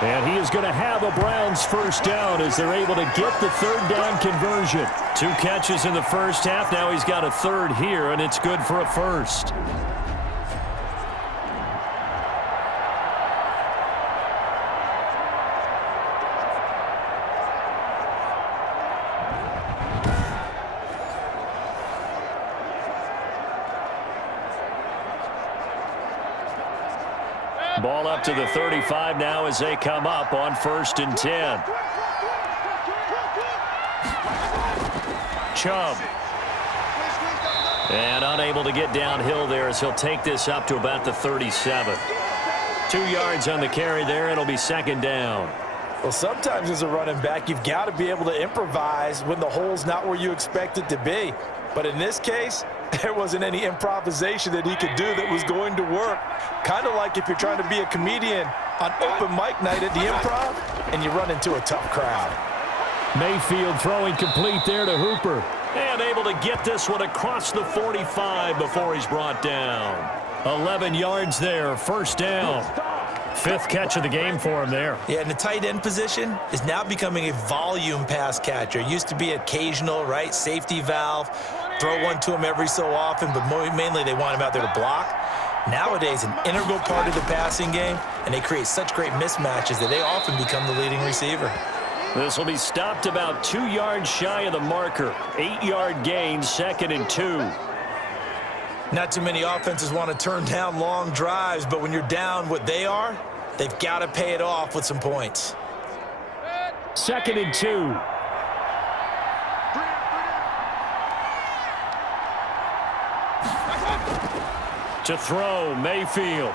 And he is going to have a Browns first down as they're able to get the 3rd down conversion. 2 catches in the first half. Now he's got a 3rd here, and it's good for a first. Ball up to the 35 now as they come up on 1st and 10. Chubb. And unable to get downhill there as he'll take this up to about the 37. 2 yards on the carry there. It'll be second down. Well, sometimes as a running back, you've got to be able to improvise when the hole's not where you expect it to be. But in this case, there wasn't any improvisation that he could do that was going to work. Kind of like if you're trying to be a comedian on open mic night at the Improv and you run into a tough crowd. Mayfield throwing complete there to Hooper. And able to get this one across the 45 before he's brought down. 11 yards there, first down. 5th catch of the game for him there. Yeah, and the tight end position is now becoming a volume pass catcher. It used to be occasional, right? Safety valve. Throw one to him every so often, but mainly they want him out there to block. Nowadays, an integral part of the passing game, and they create such great mismatches that they often become the leading receiver. This will be stopped about 2 yards shy of the marker. 8-yard gain, 2nd and 2. Not too many offenses want to turn down long drives, but when you're down what they are, they've got to pay it off with some points. 2nd and 2. To throw, Mayfield.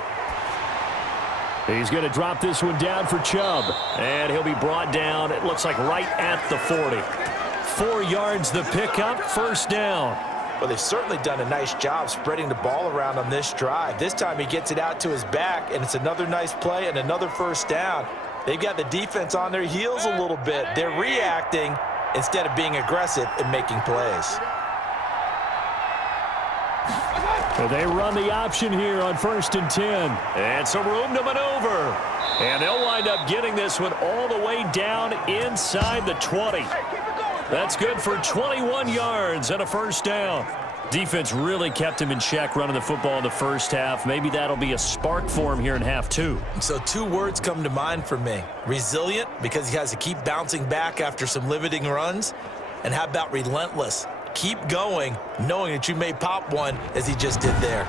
He's going to drop this one down for Chubb. And he'll be brought down, it looks like right at the 40. 4 yards the pickup, first down. Well, they've certainly done a nice job spreading the ball around on this drive. This time he gets it out to his back, and it's another nice play and another first down. They've got the defense on their heels a little bit. They're reacting instead of being aggressive and making plays. So they run the option here on 1st and 10. And some room to maneuver. And they'll wind up getting this one all the way down inside the 20. That's good for 21 yards and a first down. Defense really kept him in check running the football in the first half. Maybe that'll be a spark for him here in half 2. So 2 words come to mind for me. Resilient, because he has to keep bouncing back after some limiting runs. And how about relentless? Keep going, knowing that you may pop one as he just did there.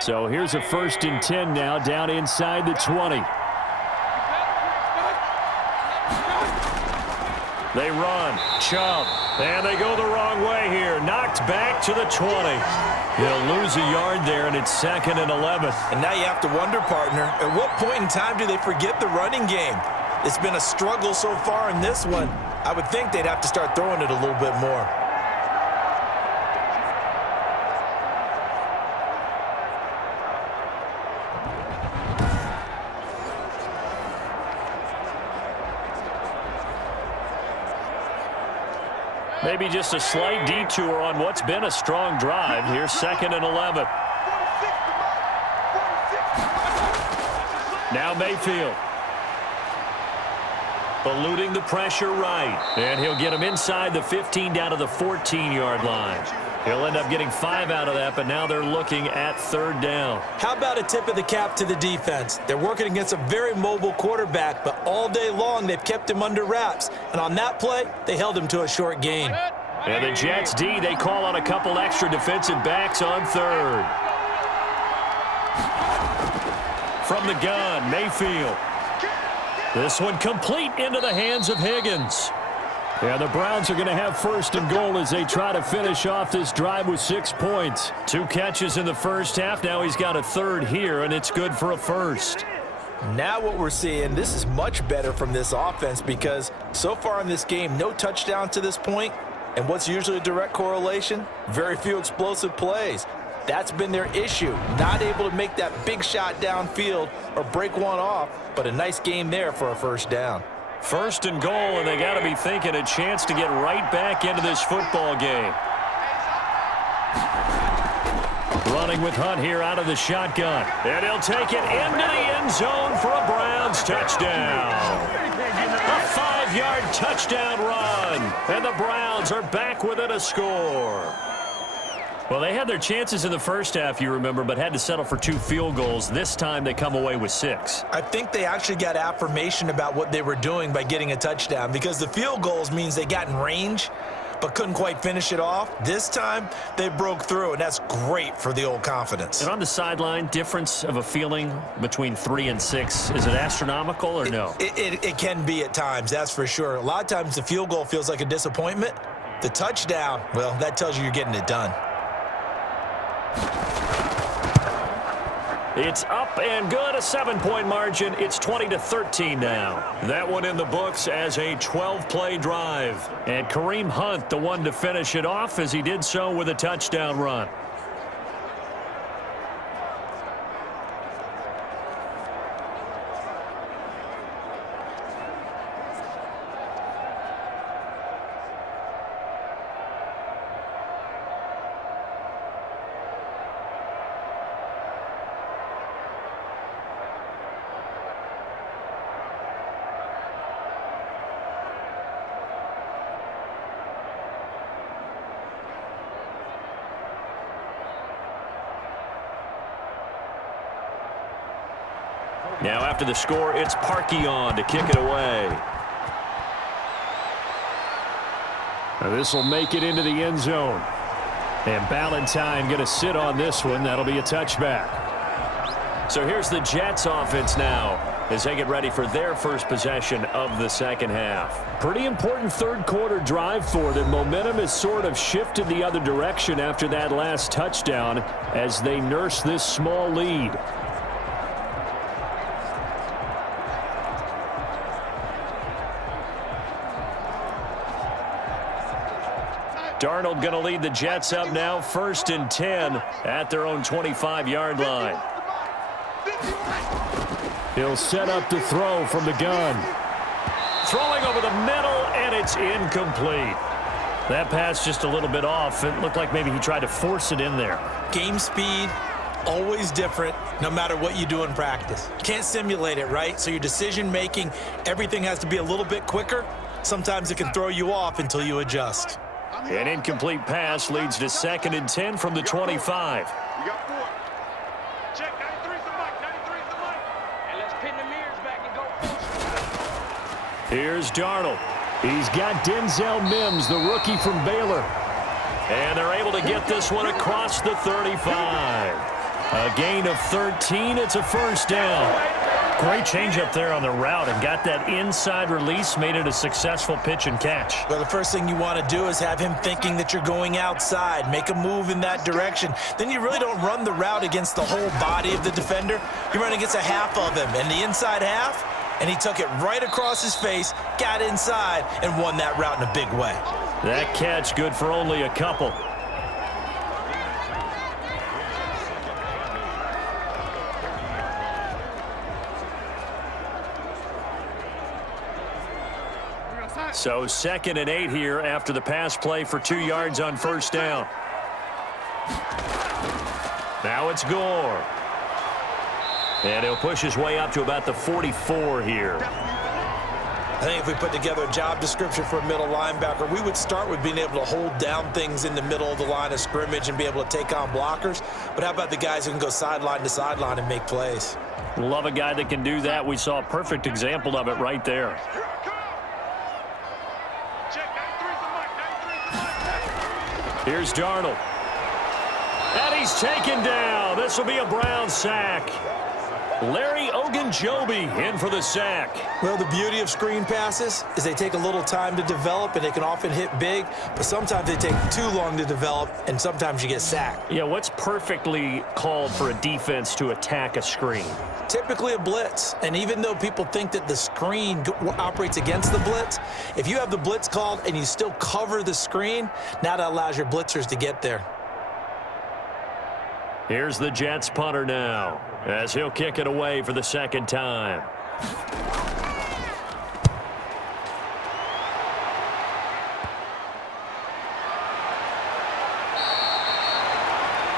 So here's a 1st and 10 now down inside the 20. They run, Chubb, and they go the wrong way here. Knocked back to the 20. He'll lose a yard there, and it's 2nd and 11. And now you have to wonder, partner, at what point in time do they forget the running game? It's been a struggle so far in this one. I would think they'd have to start throwing it a little bit more. Maybe just a slight detour on what's been a strong drive. Here's 2nd and 11. Now Mayfield. Eluding the pressure right. And he'll get him inside the 15 down to the 14-yard line. He'll end up getting 5 out of that, but now they're looking at 3rd down. How about a tip of the cap to the defense? They're working against a very mobile quarterback, but all day long they've kept him under wraps. And on that play, they held him to a short gain. And the Jets D, they call on a couple extra defensive backs on 3rd. From the gun, Mayfield. This one complete into the hands of Higgins. Yeah, the Browns are going to have 1st and goal as they try to finish off this drive with 6 points. 2 catches in the first half. Now he's got a 3rd here, and it's good for a 1st. Now what we're seeing, this is much better from this offense because so far in this game, no touchdown to this point. And what's usually a direct correlation? Very few explosive plays. That's been their issue. Not able to make that big shot downfield or break one off, but a nice game there for a 1st down. 1st and goal, and they got to be thinking a chance to get right back into this football game. Running with Hunt here out of the shotgun. And he'll take it into the end zone for a Browns touchdown. A 5-yard touchdown run. And the Browns are back within a score. Well, they had their chances in the first half, you remember, but had to settle for 2 field goals. This time they come away with 6. I think they actually got affirmation about what they were doing by getting a touchdown because the field goals means they got in range. but couldn't quite finish it off. This time, they broke through, and that's great for the old confidence. And on the sideline, difference of a feeling between 3 and 6, is it astronomical or no? It can be at times, that's for sure. A lot of times the field goal feels like a disappointment. The touchdown, well, that tells you you're getting it done. It's up and good, a 7-point margin. It's 20-13 now. That one in the books as a 12-play drive. And Kareem Hunt, the one to finish it off, as he did so with a touchdown run. Now after the score, it's Parkey on to kick it away. This will make it into the end zone. And Ballantyne going to sit on this one. That'll be a touchback. So here's the Jets offense now as they get ready for their first possession of the second half. Pretty important third quarter drive for them. Momentum has sort of shifted the other direction after that last touchdown as they nurse this small lead. Darnold going to lead the Jets up now, 1st and 10 at their own 25-yard line. He'll set up to throw from the gun. Throwing over the middle, and it's incomplete. That pass just a little bit off. It looked like maybe he tried to force it in there. Game speed, always different, no matter what you do in practice. Can't simulate it, right? So your decision-making, everything has to be a little bit quicker. Sometimes it can throw you off until you adjust. An incomplete pass leads to 2nd and 10 from the 25. We got 4. Check, 93's the mic, 93's the mic. And let's pin the mirrors back and go full. Here's Darnold. He's got Denzel Mims, the rookie from Baylor. And they're able to get this one across the 35. A gain of 13. It's a first down. Great change up there on the route and got that inside release, made it a successful pitch and catch. Well, the first thing you want to do is have him thinking that you're going outside, make a move in that direction. Then you really don't run the route against the whole body of the defender. You run against a half of him, and the inside half, and he took it right across his face, got inside, and won that route in a big way. That catch good for only a couple. So 2nd and 8 here after the pass play for 2 yards on first down. Now it's Gore. And he'll push his way up to about the 44 here. I think if we put together a job description for a middle linebacker, we would start with being able to hold down things in the middle of the line of scrimmage and be able to take on blockers. But how about the guys who can go sideline to sideline and make plays? Love a guy that can do that. We saw a perfect example of it right there. Here's Darnold. And he's taken down. This will be a Brown sack. Larry Ogunjobi in for the sack. Well, the beauty of screen passes is they take a little time to develop, and they can often hit big, but sometimes they take too long to develop, and sometimes you get sacked. Yeah, what's perfectly called for a defense to attack a screen? Typically a blitz, and even though people think that the screen operates against the blitz, if you have the blitz called and you still cover the screen, now that allows your blitzers to get there. Here's the Jets punter now as he'll kick it away for the second time.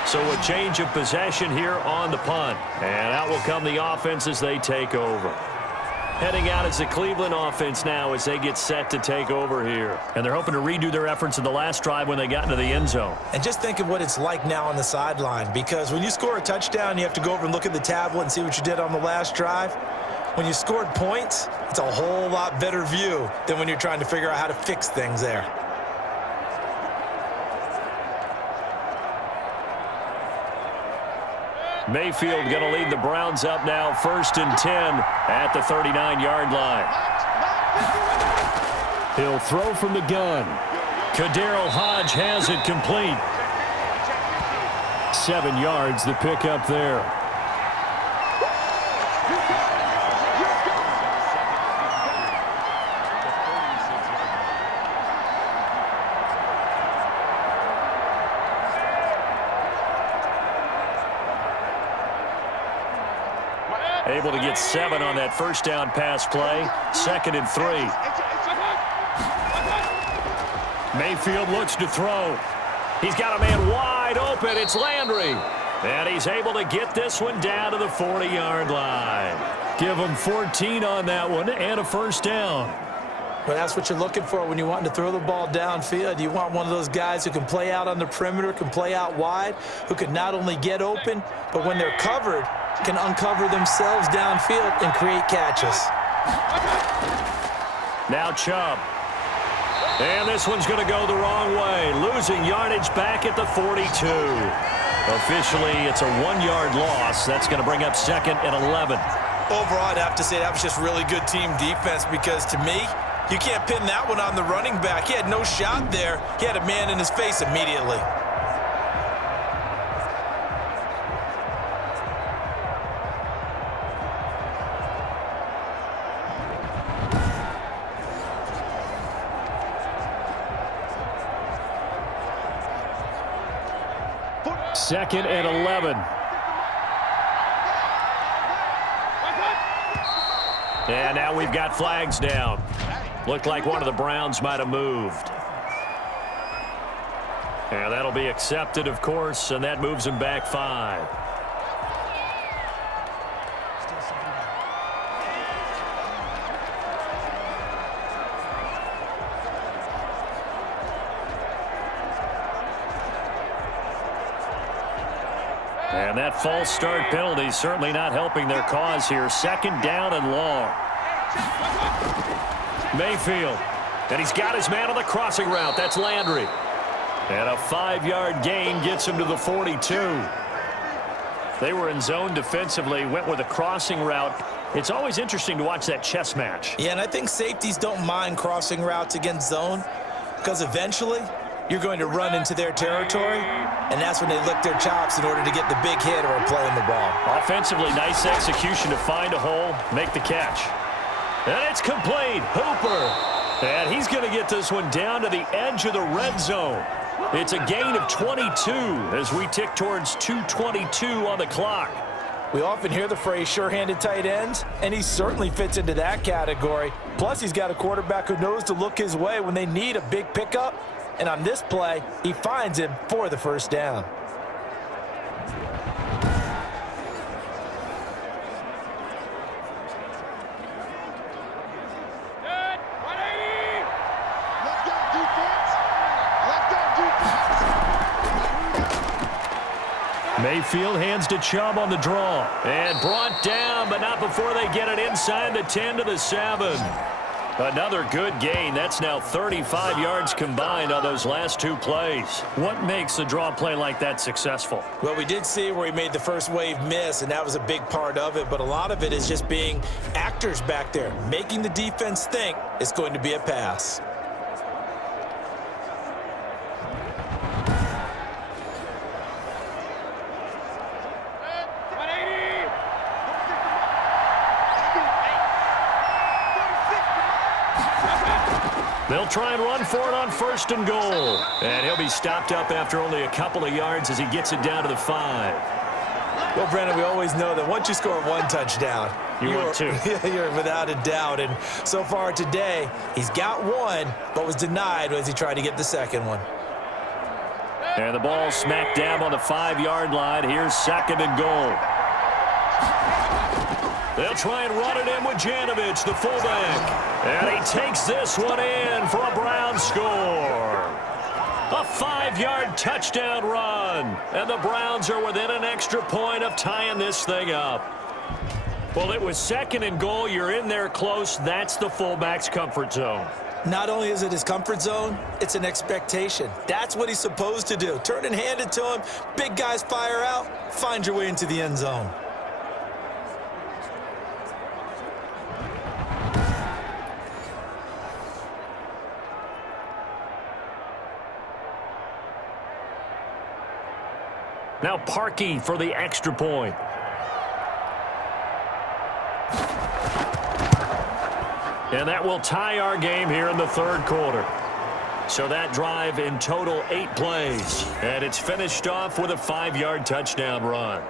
So a change of possession here on the punt. And out will come the offense as they take over. Heading out is the Cleveland offense now as they get set to take over here. And they're hoping to redo their efforts in the last drive when they got into the end zone. And just think of what it's like now on the sideline, because when you score a touchdown, you have to go over and look at the tablet and see what you did on the last drive. When you scored points, it's a whole lot better view than when you're trying to figure out how to fix things there. Mayfield going to lead the Browns up now, 1st and 10 at the 39-yard line. He'll throw from the gun. Kadarius Hodge has it complete. 7 yards, the pickup there. Able to get 7 on that first down pass play. 2nd and 3. Mayfield looks to throw. He's got a man wide open. It's Landry. And he's able to get this one down to the 40-yard line. Give him 14 on that one and a first down. Well, that's what you're looking for when you want to throw the ball downfield. You want one of those guys who can play out on the perimeter, can play out wide, who can not only get open, but when they're covered, can uncover themselves downfield and create catches. Now Chubb. And this one's going to go the wrong way. Losing yardage back at the 42. Officially, it's a 1-yard loss. That's going to bring up 2nd and 11. Overall, I'd have to say that was just really good team defense because, to me, you can't pin that one on the running back. He had no shot there. He had a man in his face immediately. Second and 11. And now we've got flags down. Looked like one of the Browns might have moved. And that'll be accepted, of course, and that moves him back 5. And that false start penalty is certainly not helping their cause here. 2nd down and long. Mayfield. And he's got his man on the crossing route. That's Landry. And a 5-yard gain gets him to the 42. They were in zone defensively, went with a crossing route. It's always interesting to watch that chess match. Yeah, and I think safeties don't mind crossing routes against zone because eventually you're going to run into their territory, and that's when they lick their chops in order to get the big hit or play in the ball. Offensively, nice execution to find a hole, make the catch. And it's complete. Hooper. And he's going to get this one down to the edge of the red zone. It's a gain of 22 as we tick towards 2:22 on the clock. We often hear the phrase sure-handed tight ends, and he certainly fits into that category. Plus, he's got a quarterback who knows to look his way when they need a big pickup. And on this play, he finds him for the first down. Mayfield hands to Chubb on the draw. And brought down, but not before they get it inside the 10 to the 7. Another good gain. That's now 35 yards combined on those last 2 plays. What makes a draw play like that successful? Well, we did see where he made the first wave miss, and that was a big part of it. But a lot of it is just being actors back there, making the defense think it's going to be a pass. They'll try and run for it on 1st and goal. And he'll be stopped up after only a couple of yards as he gets it down to the 5. Well, Brandon, we always know that once you score 1 touchdown, you're 2. You're without a doubt. And so far today, he's got 1, but was denied as he tried to get the 2nd one. And the ball smack dab on the 5-yard line. Here's 2nd and goal. They'll try and run it in with Janovich, the fullback. And he takes this one in for a Brown score. A 5-yard touchdown run. And the Browns are within an extra point of tying this thing up. Well, it was 2nd and goal. You're in there close. That's the fullback's comfort zone. Not only is it his comfort zone, it's an expectation. That's what he's supposed to do. Turn and hand it to him. Big guys fire out. Find your way into the end zone. Now Parkey for the extra point. And that will tie our game here in the third quarter. So that drive in total 8 plays. And it's finished off with a 5-yard touchdown run.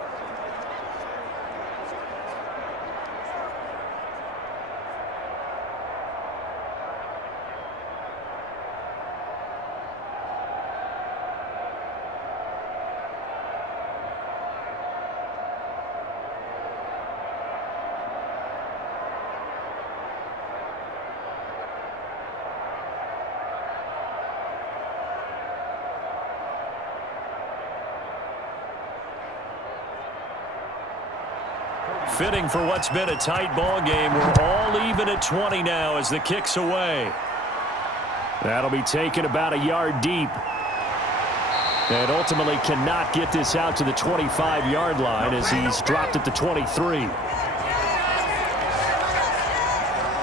Fitting for what's been a tight ball game. We're all even at 20 now as the kick's away. That'll be taken about a yard deep. And ultimately cannot get this out to the 25-yard line as he's dropped at the 23.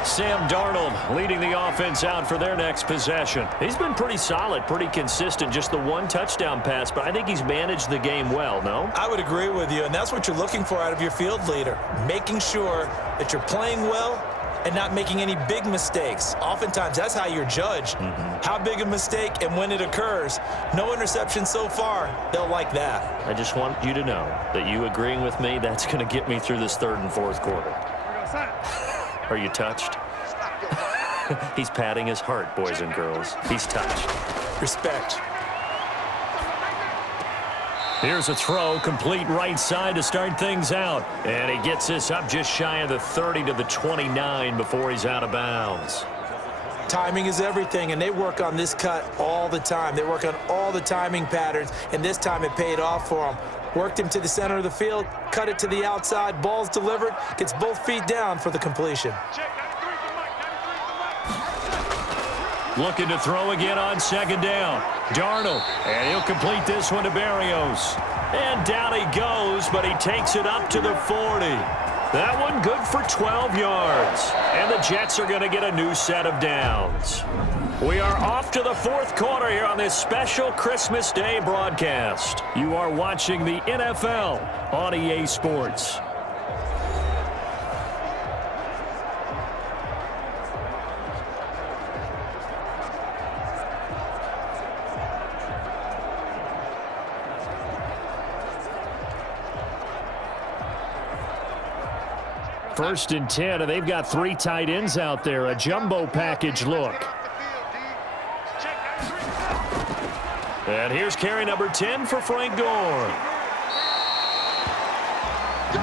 Sam Darnold leading the offense out for their next possession. He's been pretty solid, pretty consistent, just the one touchdown pass, but I think he's managed the game well, no? I would agree with you, and that's what you're looking for out of your field leader, making sure that you're playing well and not making any big mistakes. Oftentimes, that's how you're judged. How big a mistake and when it occurs. No interception so far. They'll like that. I just want you to know that you agreeing with me, that's going to get me through this third and fourth quarter. Are you touched? He's patting his heart, boys and girls. He's touched. Respect. Here's a throw, complete right side to start things out. And he gets this up just shy of the 30 to the 29 before he's out of bounds. Timing is everything, and they work on this cut all the time. They work on all the timing patterns, and this time it paid off for him. Worked him to the center of the field, cut it to the outside, ball's delivered, gets both feet down for the completion. Looking to throw again on second down. Darnold, and he'll complete this one to Berrios. And down he goes, but he takes it up to the 40. That one good for 12 yards. And the Jets are going to get a new set of downs. We are off to the fourth quarter here on this special Christmas Day broadcast. You are watching the NFL on EA Sports. First and 10, and they've got 3 tight ends out there. A jumbo package look. And here's carry number 10 for Frank Gore.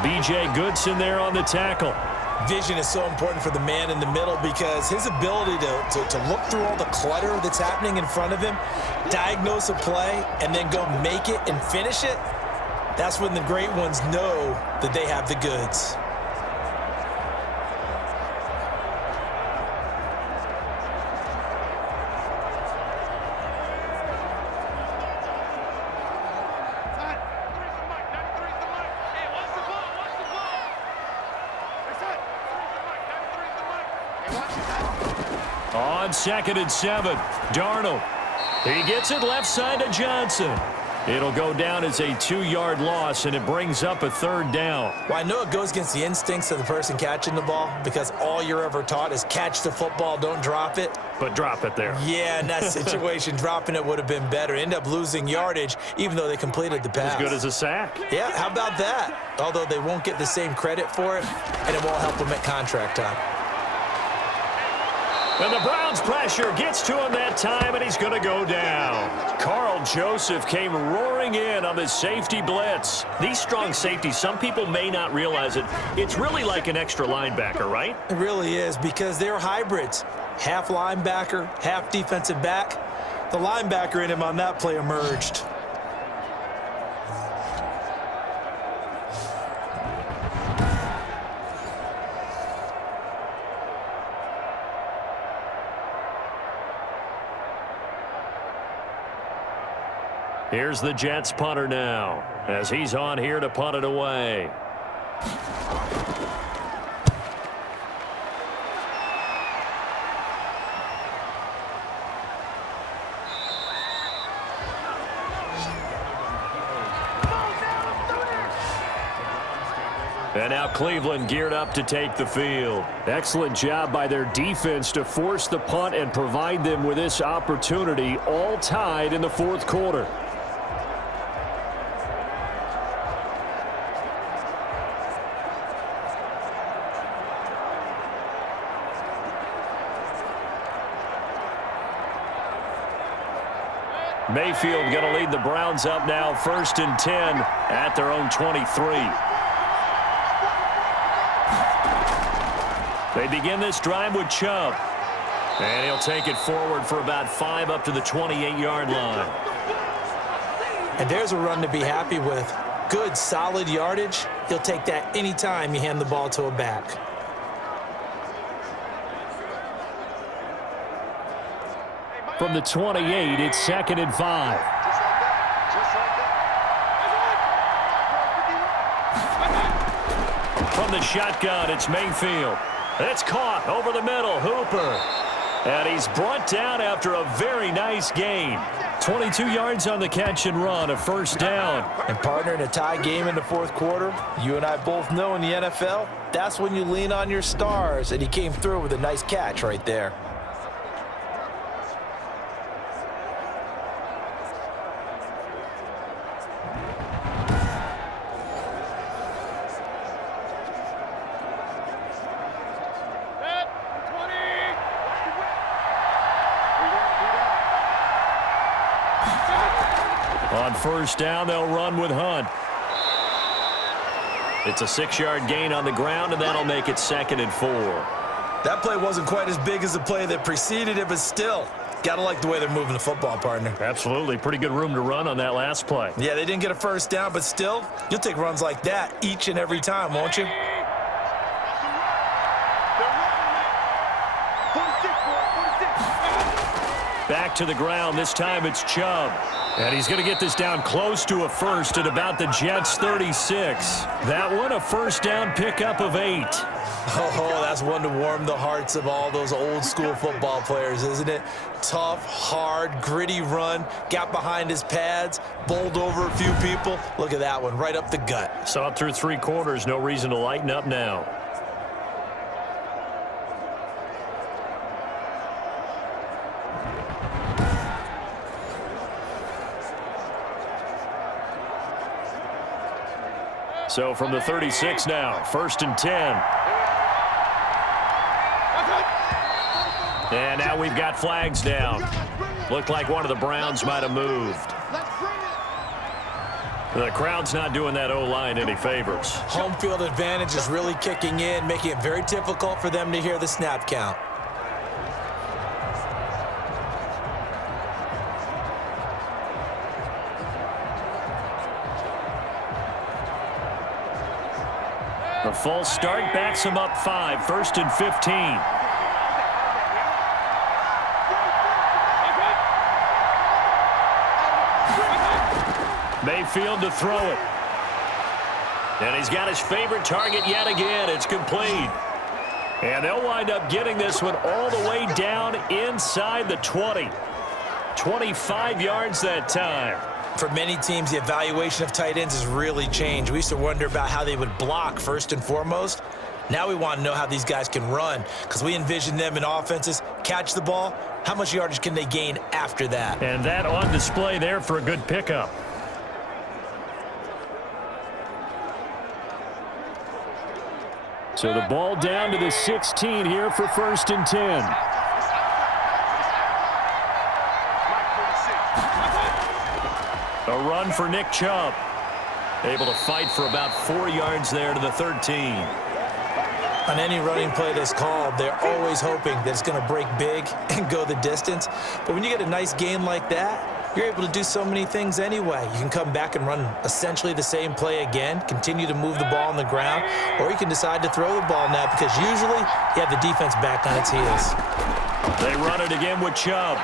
B.J. Goodson there on the tackle. Vision is so important for the man in the middle because his ability to look through all the clutter that's happening in front of him, diagnose a play, and then go make it and finish it, that's when the great ones know that they have the goods. On 2nd and 7, Darnold. He gets it left side to Johnson. It'll go down as a 2-yard loss, and it brings up a third down. Well, I know it goes against the instincts of the person catching the ball because all you're ever taught is catch the football, don't drop it. But drop it there. Yeah, in that situation, dropping it would have been better. End up losing yardage, even though they completed the pass. As good as a sack. Yeah, how about that? Although they won't get the same credit for it, and it won't help them at contract time. And the Browns' pressure gets to him that time, and he's going to go down. Carl Joseph came roaring in on the safety blitz. These strong safeties, some people may not realize it. It's really like an extra linebacker, right? It really is because they're hybrids. Half linebacker, half defensive back. The linebacker in him on that play emerged. Here's the Jets punter now, as he's on here to punt it away. And now Cleveland geared up to take the field. Excellent job by their defense to force the punt and provide them with this opportunity, all tied in the fourth quarter. Mayfield going to lead the Browns up now, 1st and 10 at their own 23. They begin this drive with Chubb. And he'll take it forward for about 5 up to the 28-yard line. And there's a run to be happy with. Good, solid yardage. He'll take that anytime you hand the ball to a back. From the 28, it's 2nd and 5. From the shotgun, it's Mayfield. It's caught over the middle, Hooper. And he's brought down after a very nice gain. 22 yards on the catch and run, a 1st down. And partner, in a tie game in the fourth quarter, you and I both know in the NFL, that's when you lean on your stars. And he came through with a nice catch right there. On 1st down, they'll run with Hunt. It's a 6-yard gain on the ground, and that'll make it 2nd and 4. That play wasn't quite as big as the play that preceded it, but still, gotta like the way they're moving the football, partner. Absolutely. Pretty good room to run on that last play. Yeah, they didn't get a 1st down, but still, you'll take runs like that each and every time, won't you? Back to the ground. This time it's Chubb. And he's going to get this down close to a 1st at about the Jets' 36. That one, a 1st down pickup of 8. Oh, that's one to warm the hearts of all those old school football players, isn't it? Tough, hard, gritty run, got behind his pads, bowled over a few people. Look at that one, right up the gut. Saw it through 3 quarters, no reason to lighten up now. So from the 36 now, 1st and 10. And now we've got flags down. Looked like one of the Browns might have moved. The crowd's not doing that O-line any favors. Home field advantage is really kicking in, making it very difficult for them to hear the snap count. The false start backs him up 5, 1st and 15. Mayfield to throw it. And he's got his favorite target yet again. It's complete. And they'll wind up getting this one all the way down inside the 20. 25 yards that time. For many teams, the evaluation of tight ends has really changed. We used to wonder about how they would block first and foremost. Now we want to know how these guys can run, because we envision them in offenses catch the ball. How much yardage can they gain after that? And that on display there for a good pickup. So the ball down to the 16 here for 1st and 10. A run for Nick Chubb. Able to fight for about 4 yards there to the 13. On any running play that's called, they're always hoping that it's going to break big and go the distance. But when you get a nice gain like that, you're able to do so many things anyway. You can come back and run essentially the same play again, continue to move the ball on the ground, or you can decide to throw the ball now, because usually you have the defense back on its heels. They run it again with Chubb.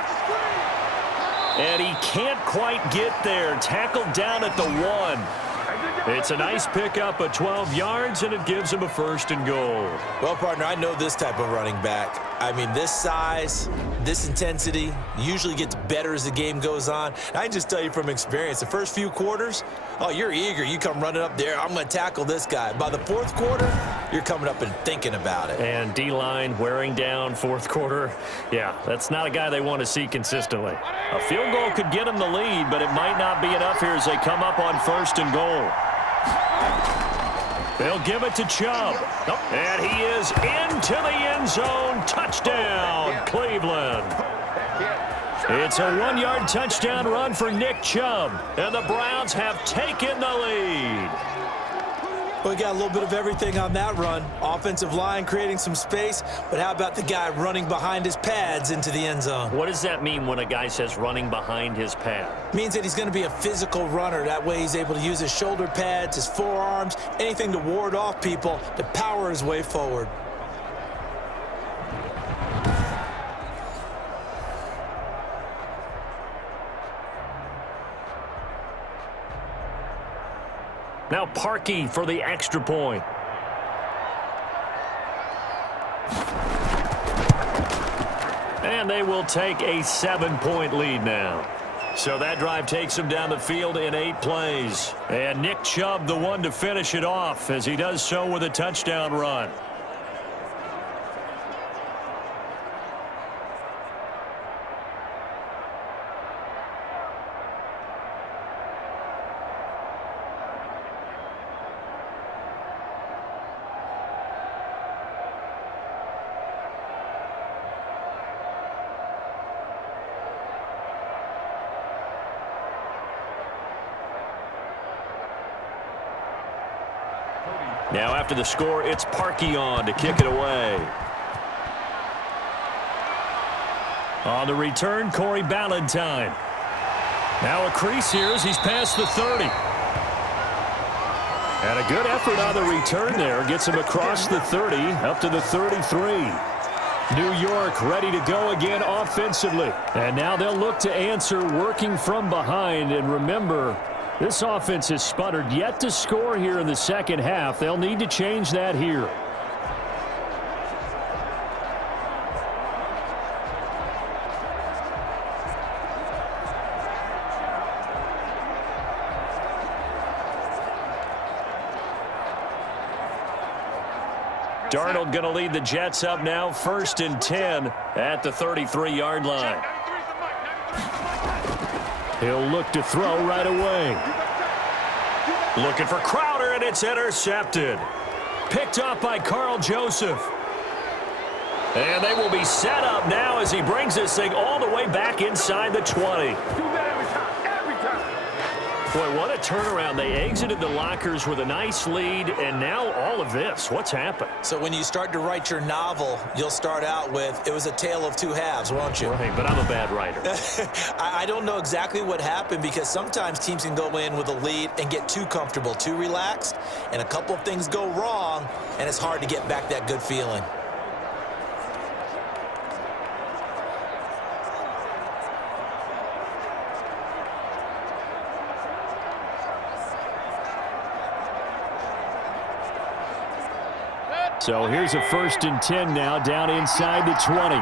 And he can't quite get there. Tackled down at the 1. It's a nice pickup of 12 yards, and it gives him a 1st and goal. Well, partner, I know this type of running back. I mean, this size, this intensity usually gets better as the game goes on. I can just tell you from experience, the first few quarters, oh, you're eager. You come running up there, I'm going to tackle this guy. By the 4th quarter, you're coming up and thinking about it. And D-line wearing down 4th quarter. Yeah, that's not a guy they want to see consistently. A field goal could get them the lead, but it might not be enough here as they come up on 1st and goal. They'll give it to Chubb. And he is into the end zone. Touchdown, Cleveland. It's a 1-yard touchdown run for Nick Chubb. And the Browns have taken the lead. Well, we got a little bit of everything on that run. Offensive line creating some space, but how about the guy running behind his pads into the end zone? What does that mean when a guy says running behind his pad? Means that he's going to be a physical runner. That way he's able to use his shoulder pads, his forearms, anything to ward off people to power his way forward. Now Parkey for the extra point. And they will take a 7-point lead now. So that drive takes him down the field in 8 plays. And Nick Chubb, the one to finish it off, as he does so with a touchdown run. Now after the score, it's Parkey on to kick it away. On the return, Corey Ballantyne. Now a crease here as he's past the 30. And a good effort on the return there. Gets him across the 30, up to the 33. New York ready to go again offensively. And now they'll look to answer working from behind. And remember, this offense has sputtered yet to score here in the second half. They'll need to change that here. Darnold going to lead the Jets up now, 1st and 10 at the 33-yard line. He'll look to throw right away. Looking for Crowder, and it's intercepted. Picked up by Carl Joseph. And they will be set up now as he brings this thing all the way back inside the 20. Boy, what a turnaround. They exited the lockers with a nice lead, and now all of this. What's happened? So when you start to write your novel, you'll start out with, it was a tale of two halves, won't you? Right, but I'm a bad writer. I don't know exactly what happened because sometimes teams can go in with a lead and get too comfortable, too relaxed, and a couple of things go wrong, and it's hard to get back that good feeling. So here's a 1st and 10 now, down inside the 20.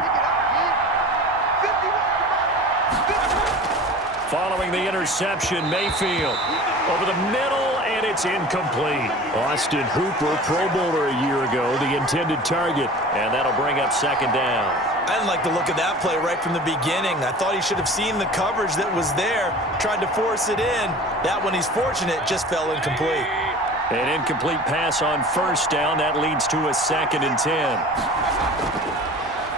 Following the interception, Mayfield over the middle, and it's incomplete. Austin Hooper, Pro Bowler a year ago, the intended target, and that'll bring up 2nd down. I didn't like the look of that play right from the beginning. I thought he should have seen the coverage that was there, tried to force it in. That one, he's fortunate, just fell incomplete. An incomplete pass on 1st down. That leads to a 2nd and 10.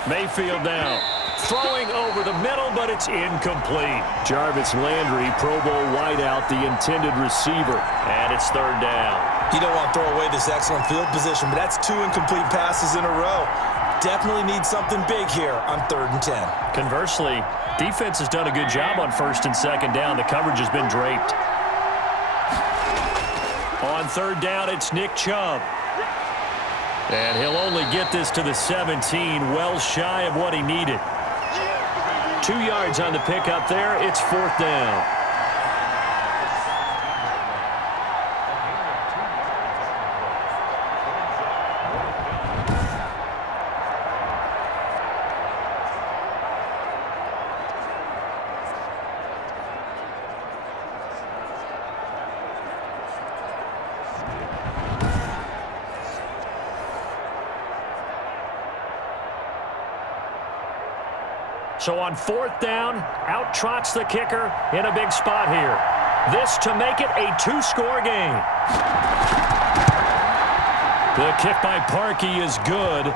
Mayfield now throwing over the middle, but it's incomplete. Jarvis Landry, Pro Bowl wideout, the intended receiver, and it's 3rd down. You don't want to throw away this excellent field position, but that's 2 incomplete passes in a row. Definitely need something big here on 3rd and 10. Conversely, defense has done a good job on 1st and 2nd down. The coverage has been draped. On 3rd down, it's Nick Chubb. And he'll only get this to the 17, well shy of what he needed. 2 yards on the pickup there. It's 4th down. So on 4th down, out trots the kicker in a big spot here. This to make it a 2-score game. The kick by Parkey is good.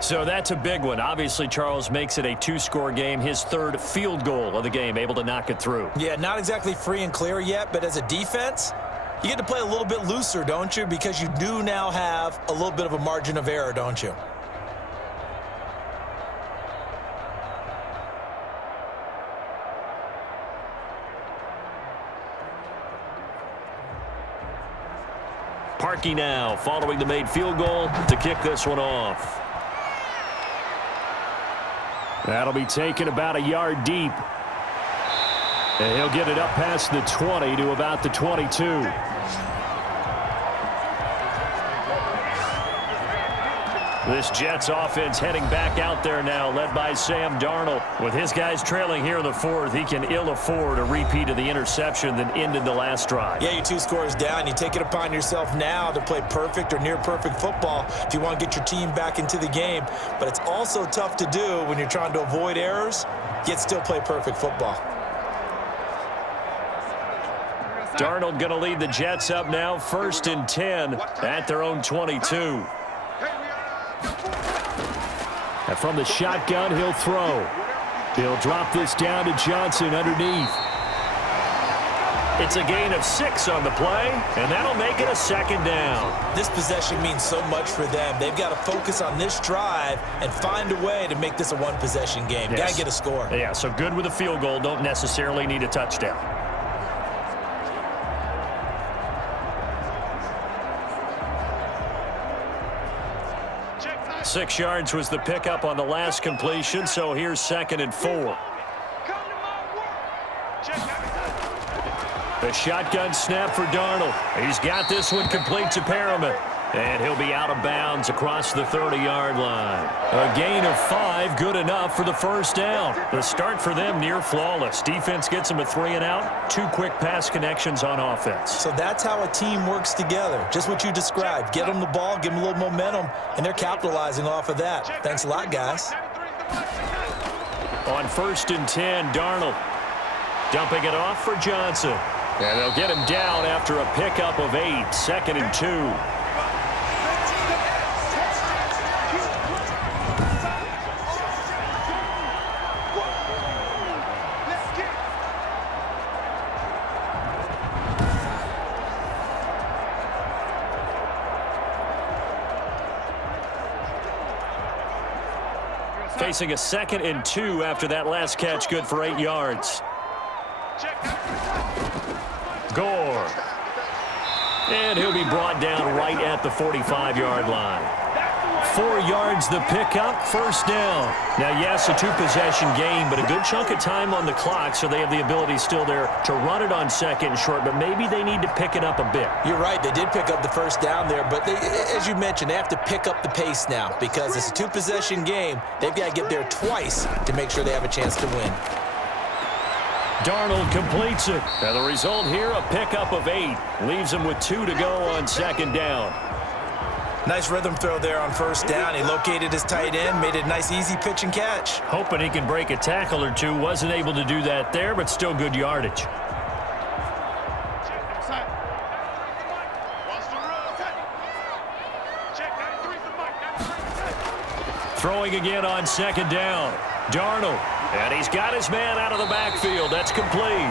So that's a big one. Obviously, Charles makes it a 2-score game. His 3rd field goal of the game, able to knock it through. Yeah, not exactly free and clear yet, but as a defense, you get to play a little bit looser, don't you? Because you do now have a little bit of a margin of error, don't you? Parkey now following the made field goal to kick this one off. That'll be taken about a yard deep. And he'll get it up past the 20 to about the 22. This Jets offense heading back out there now, led by Sam Darnold. With his guys trailing here in the 4th, he can ill afford a repeat of the interception that ended the last drive. Yeah, you're 2 scores down. You take it upon yourself now to play perfect or near perfect football if you want to get your team back into the game. But it's also tough to do when you're trying to avoid errors, yet still play perfect football. Darnold going to lead the Jets up now, 1st and 10 at their own 22. And from the shotgun, he'll throw. He'll drop this down to Johnson underneath. It's a gain of 6 on the play, and that'll make it a 2nd down. This possession means so much for them. They've got to focus on this drive and find a way to make this a 1-possession game. Yes. Got to get a score. Yeah, so good with a field goal. Don't necessarily need a touchdown. 6 yards was the pickup on the last completion, so here's 2nd and 4. The shotgun snap for Darnold. He's got this one complete to Perriman. And he'll be out of bounds across the 30-yard line. A gain of 5, good enough for the 1st down. The start for them near flawless. Defense gets them a 3-and-out. 2 quick pass connections on offense. So that's how a team works together. Just what you described. Get them the ball, give them a little momentum, and they're capitalizing off of that. Thanks a lot, guys. On 1st and 10, Darnold dumping it off for Johnson. And they'll get him down after a pickup of 8. 2nd and 2. Facing a 2nd and 2 after that last catch, good for 8 yards. Gore. And he'll be brought down right at the 45-yard line. 4 yards the pickup, 1st down. Now, yes, a 2-possession game, but a good chunk of time on the clock, so they have the ability still there to run it on 2nd and short, but maybe they need to pick it up a bit. You're right. They did pick up the 1st down there, but they, as you mentioned, they have to pick up the pace now because it's a 2-possession game. They've got to get there twice to make sure they have a chance to win. Darnold completes it. And the result here, a pickup of 8. Leaves him with 2 to go on 2nd down. Nice rhythm throw there on 1st down. He located his tight end, made it a nice, easy pitch and catch. Hoping he can break a tackle or 2. Wasn't able to do that there, but still good yardage. Throwing again on 2nd down. Darnold. And he's got his man out of the backfield. That's complete.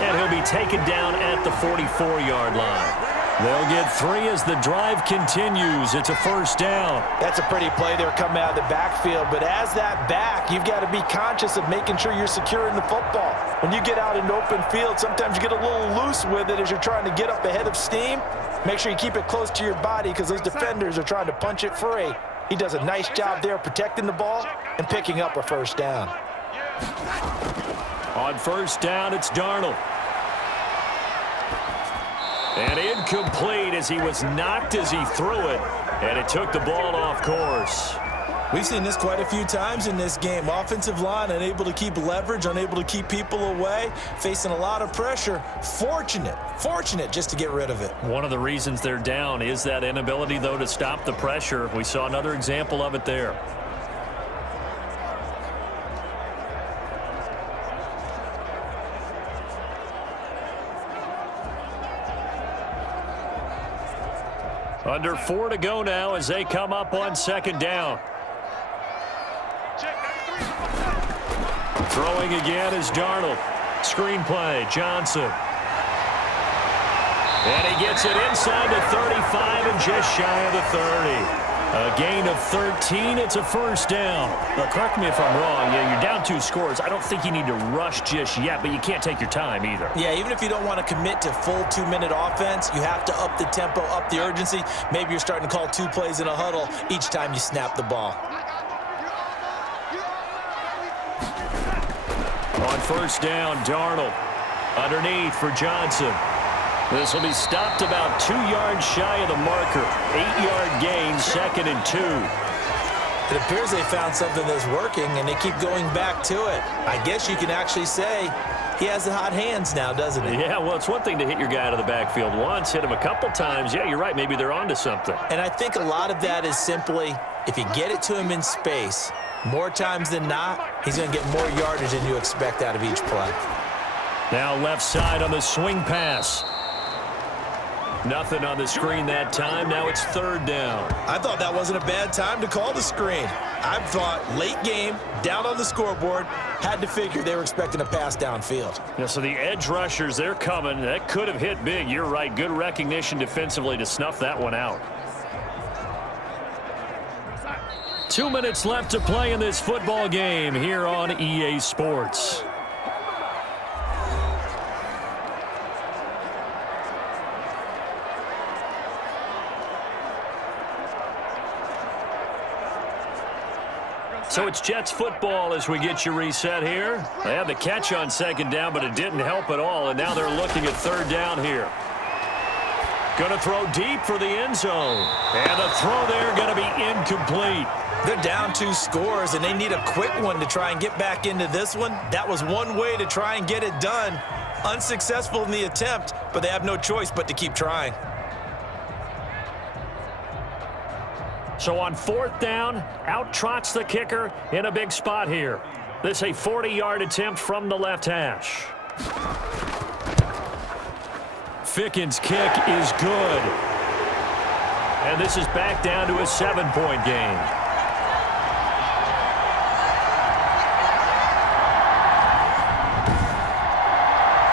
And he'll be taken down at the 44-yard line. They'll get 3 as the drive continues. It's a first down. That's a pretty play there coming out of the backfield, but as that back, you've got to be conscious of making sure you're securing the football. When you get out in open field, sometimes you get a little loose with it as you're trying to get up ahead of steam. Make sure you keep it close to your body because those defenders are trying to punch it free. He does a nice job there protecting the ball and picking up a first down. On first down, it's Darnold. And incomplete as he was knocked as he threw it, and it took the ball off course. We've seen this quite a few times in this game. Offensive line unable to keep leverage, unable to keep people away, facing a lot of pressure. Fortunate just to get rid of it. One of the reasons they're down is that inability, though, to stop the pressure. We saw another example of it there. Under 4 to go now as they come up on second down. Throwing again is Darnold. Screen play, Johnson. And he gets it inside the 35 and just shy of the 30. A gain of 13. It's a first down. Now, correct me if I'm wrong. Yeah, you're down 2 scores. I don't think you need to rush just yet, but you can't take your time either. Yeah, even if you don't want to commit to full 2-minute offense, you have to up the tempo, up the urgency. Maybe you're starting to call 2 plays in a huddle each time you snap the ball. On first down, Darnold. Underneath for Johnson. This will be stopped about 2 yards shy of the marker. 8-yard gain, 2nd and 2. It appears they found something that's working, and they keep going back to it. I guess you can actually say he has the hot hands now, doesn't he? Yeah, well, it's one thing to hit your guy out of the backfield once, hit him a couple times. Yeah, you're right. Maybe they're onto something. And I think a lot of that is simply if you get it to him in space, more times than not, he's going to get more yardage than you expect out of each play. Now left side on the swing pass. Nothing on the screen that time. Now it's 3rd down. I thought that wasn't a bad time to call the screen. I thought late game, down on the scoreboard, had to figure they were expecting a pass downfield. Yeah, so the edge rushers, they're coming. That could have hit big. You're right. Good recognition defensively to snuff that one out. 2 minutes left to play in this football game here on EA Sports. So it's Jets football as we get you reset here. They had the catch on second down, but it didn't help at all, and now they're looking at 3rd down here. Going to throw deep for the end zone. And the throw there going to be incomplete. They're down 2 scores, and they need a quick one to try and get back into this one. That was one way to try and get it done. Unsuccessful in the attempt, but they have no choice but to keep trying. So on 4th down, out trots the kicker in a big spot here. This a 40-yard attempt from the left hash. Ficken's kick is good. And this is back down to a 7-point game.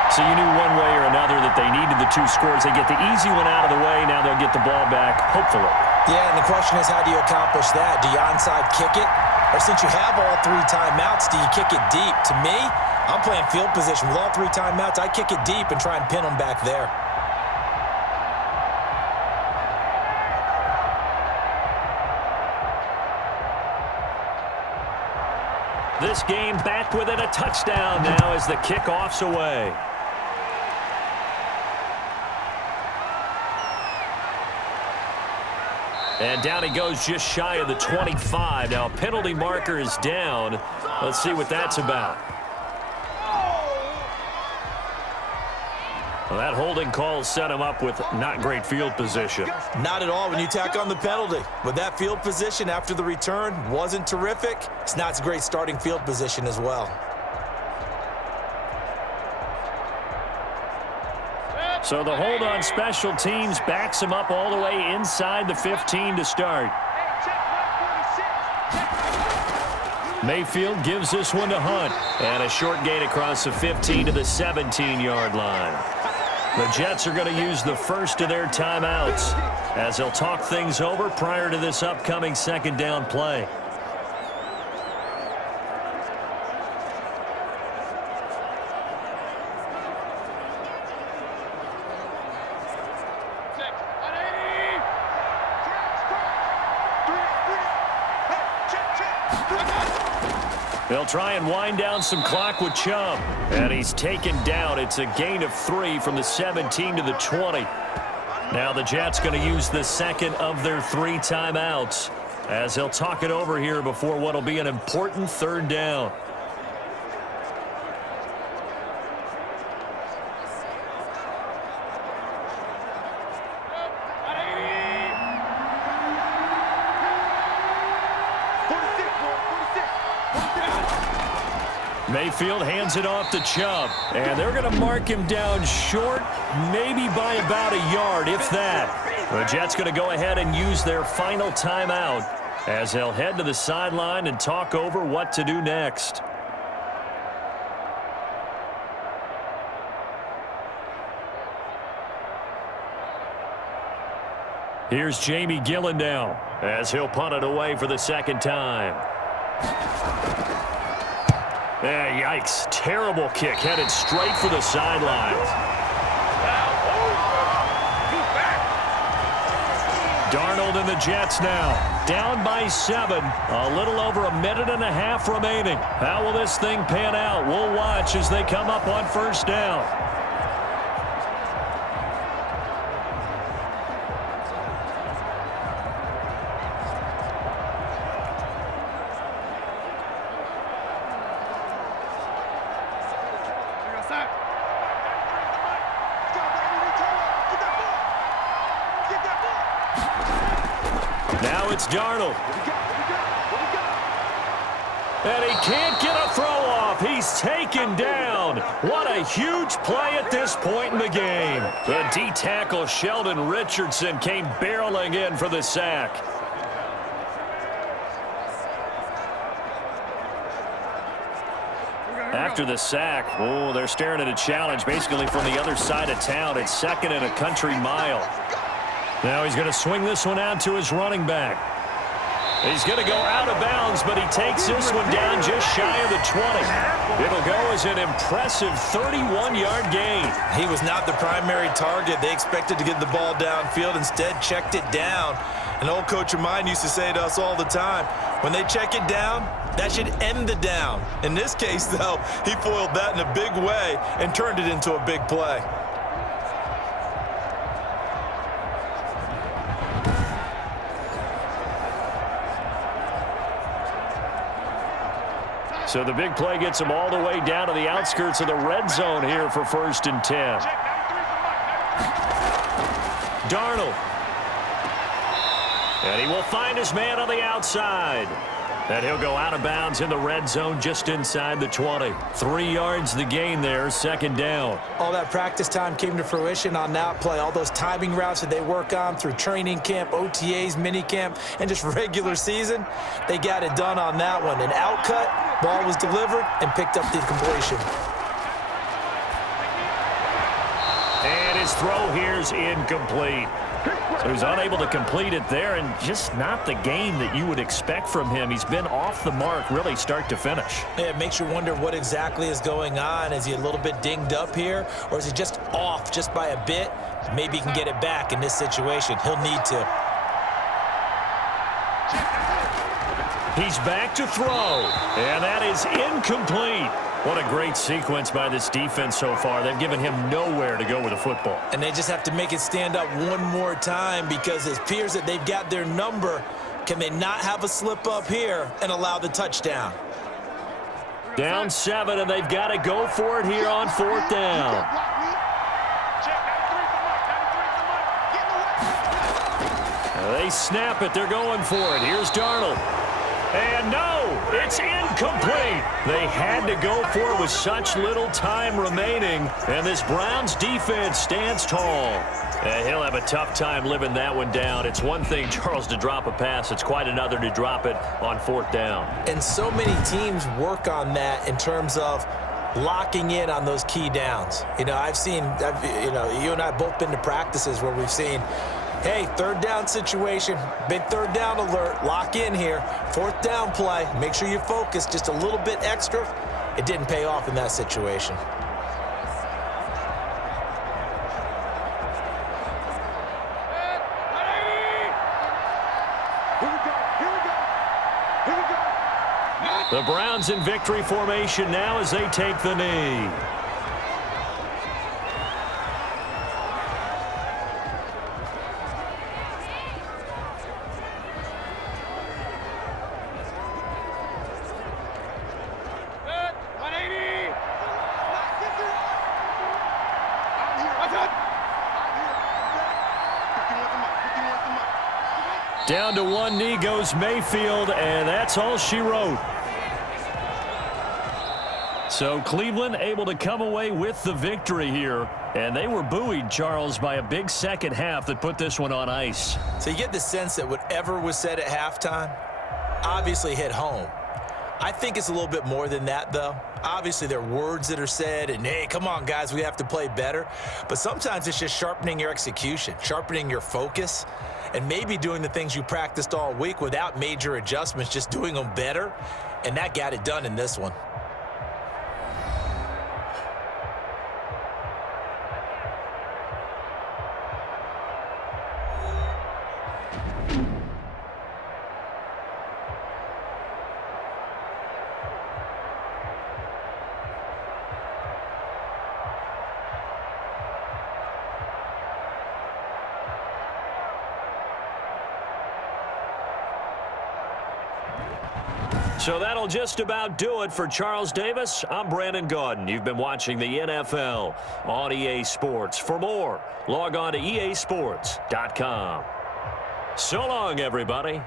So you knew one way or another that they needed the 2 scores. They get the easy one out of the way. Now they'll get the ball back, hopefully. Yeah, and the question is, how do you accomplish that? Do you onside kick it? Or since you have all 3 timeouts, do you kick it deep? To me, I'm playing field position. With all 3 timeouts, I kick it deep and try and pin them back there. This game back within a touchdown now as the kickoff's away. And down he goes just shy of the 25. Now, penalty marker is down. Let's see what that's about. Well, that holding call set him up with not great field position. Not at all when you tack on the penalty. But that field position after the return wasn't terrific. It's not a great starting field position as well. So the hold on special teams backs him up all the way inside the 15 to start. Mayfield gives this one to Hunt. And a short gain across the 15 to the 17-yard line. The Jets are going to use the first of their timeouts as they'll talk things over prior to this upcoming second down play. They'll try and wind down some clock with Chubb. And he's taken down. It's a gain of 3 from the 17 to the 20. Now the Jets going to use the second of their 3 timeouts as they'll talk it over here before what will be an important third down. Mayfield hands it off to Chubb, and they're going to mark him down short, maybe by about a yard, if that. The Jets going to go ahead and use their final timeout as they'll head to the sideline and talk over what to do next. Here's Jamie Gillen now as he'll punt it away for the second time. Yikes. Terrible kick headed straight for the sidelines. Darnold and the Jets now down by 7. A little over a minute and a half remaining. How will this thing pan out? We'll watch as they come up on first down. Now it's Darnold. And he can't get a throw off. He's taken down. What a huge play at this point in the game. The D-tackle Sheldon Richardson came barreling in for the sack. After the sack, they're staring at a challenge basically from the other side of town. It's 2nd and a country mile. Now he's going to swing this one out to his running back. He's going to go out of bounds, but he takes this one down just shy of the 20. It'll go as an impressive 31-yard gain. He was not the primary target. They expected to get the ball downfield, instead checked it down. An old coach of mine used to say to us all the time, when they check it down, that should end the down. In this case, though, he foiled that in a big way and turned it into a big play. So the big play gets him all the way down to the outskirts of the red zone here for 1st and 10. Darnold. And he will find his man on the outside. And he'll go out of bounds in the red zone just inside the 20. 3 yards the gain there, 2nd down. All that practice time came to fruition on that play. All those timing routes that they work on through training camp, OTAs, minicamp, and just regular season, they got it done on that one. An outcut, ball was delivered, and picked up the completion. And his throw here's incomplete. So he's unable to complete it there, and just not the game that you would expect from him. He's been off the mark really start to finish. Yeah, it makes you wonder what exactly is going on. Is he a little bit dinged up here, or is he just off just by a bit? Maybe he can get it back in this situation. He'll need to. He's back to throw, and that is incomplete. What a great sequence by this defense so far. They've given him nowhere to go with the football. And they just have to make it stand up one more time because it appears that they've got their number. Can they not have a slip up here and allow the touchdown? Down 7, and they've got to go for it here on 4th down. They snap it. They're going for it. Here's Darnold. And no, it's incomplete. They had to go for it with such little time remaining. And this Browns defense stands tall. And he'll have a tough time living that one down. It's one thing, Charles, to drop a pass. It's quite another to drop it on 4th down. And so many teams work on that in terms of locking in on those key downs. You know, you and I have both been to practices where we've seen, hey, third down situation, big third down alert, lock in here, fourth down play, make sure you focus just a little bit extra. It didn't pay off in that situation. The Browns in victory formation now as they take the knee. Down to one knee goes Mayfield, and that's all she wrote. So Cleveland able to come away with the victory here. And they were buoyed, Charles, by a big second half that put this one on ice. So you get the sense that whatever was said at halftime obviously hit home. I think it's a little bit more than that, though. Obviously, there are words that are said, and, hey, come on, guys, we have to play better. But sometimes it's just sharpening your execution, sharpening your focus, and maybe doing the things you practiced all week without major adjustments, just doing them better. And that got it done in this one. So that'll just about do it for Charles Davis. I'm Brandon Gaudin. You've been watching the NFL on EA Sports. For more, log on to easports.com. So long, everybody.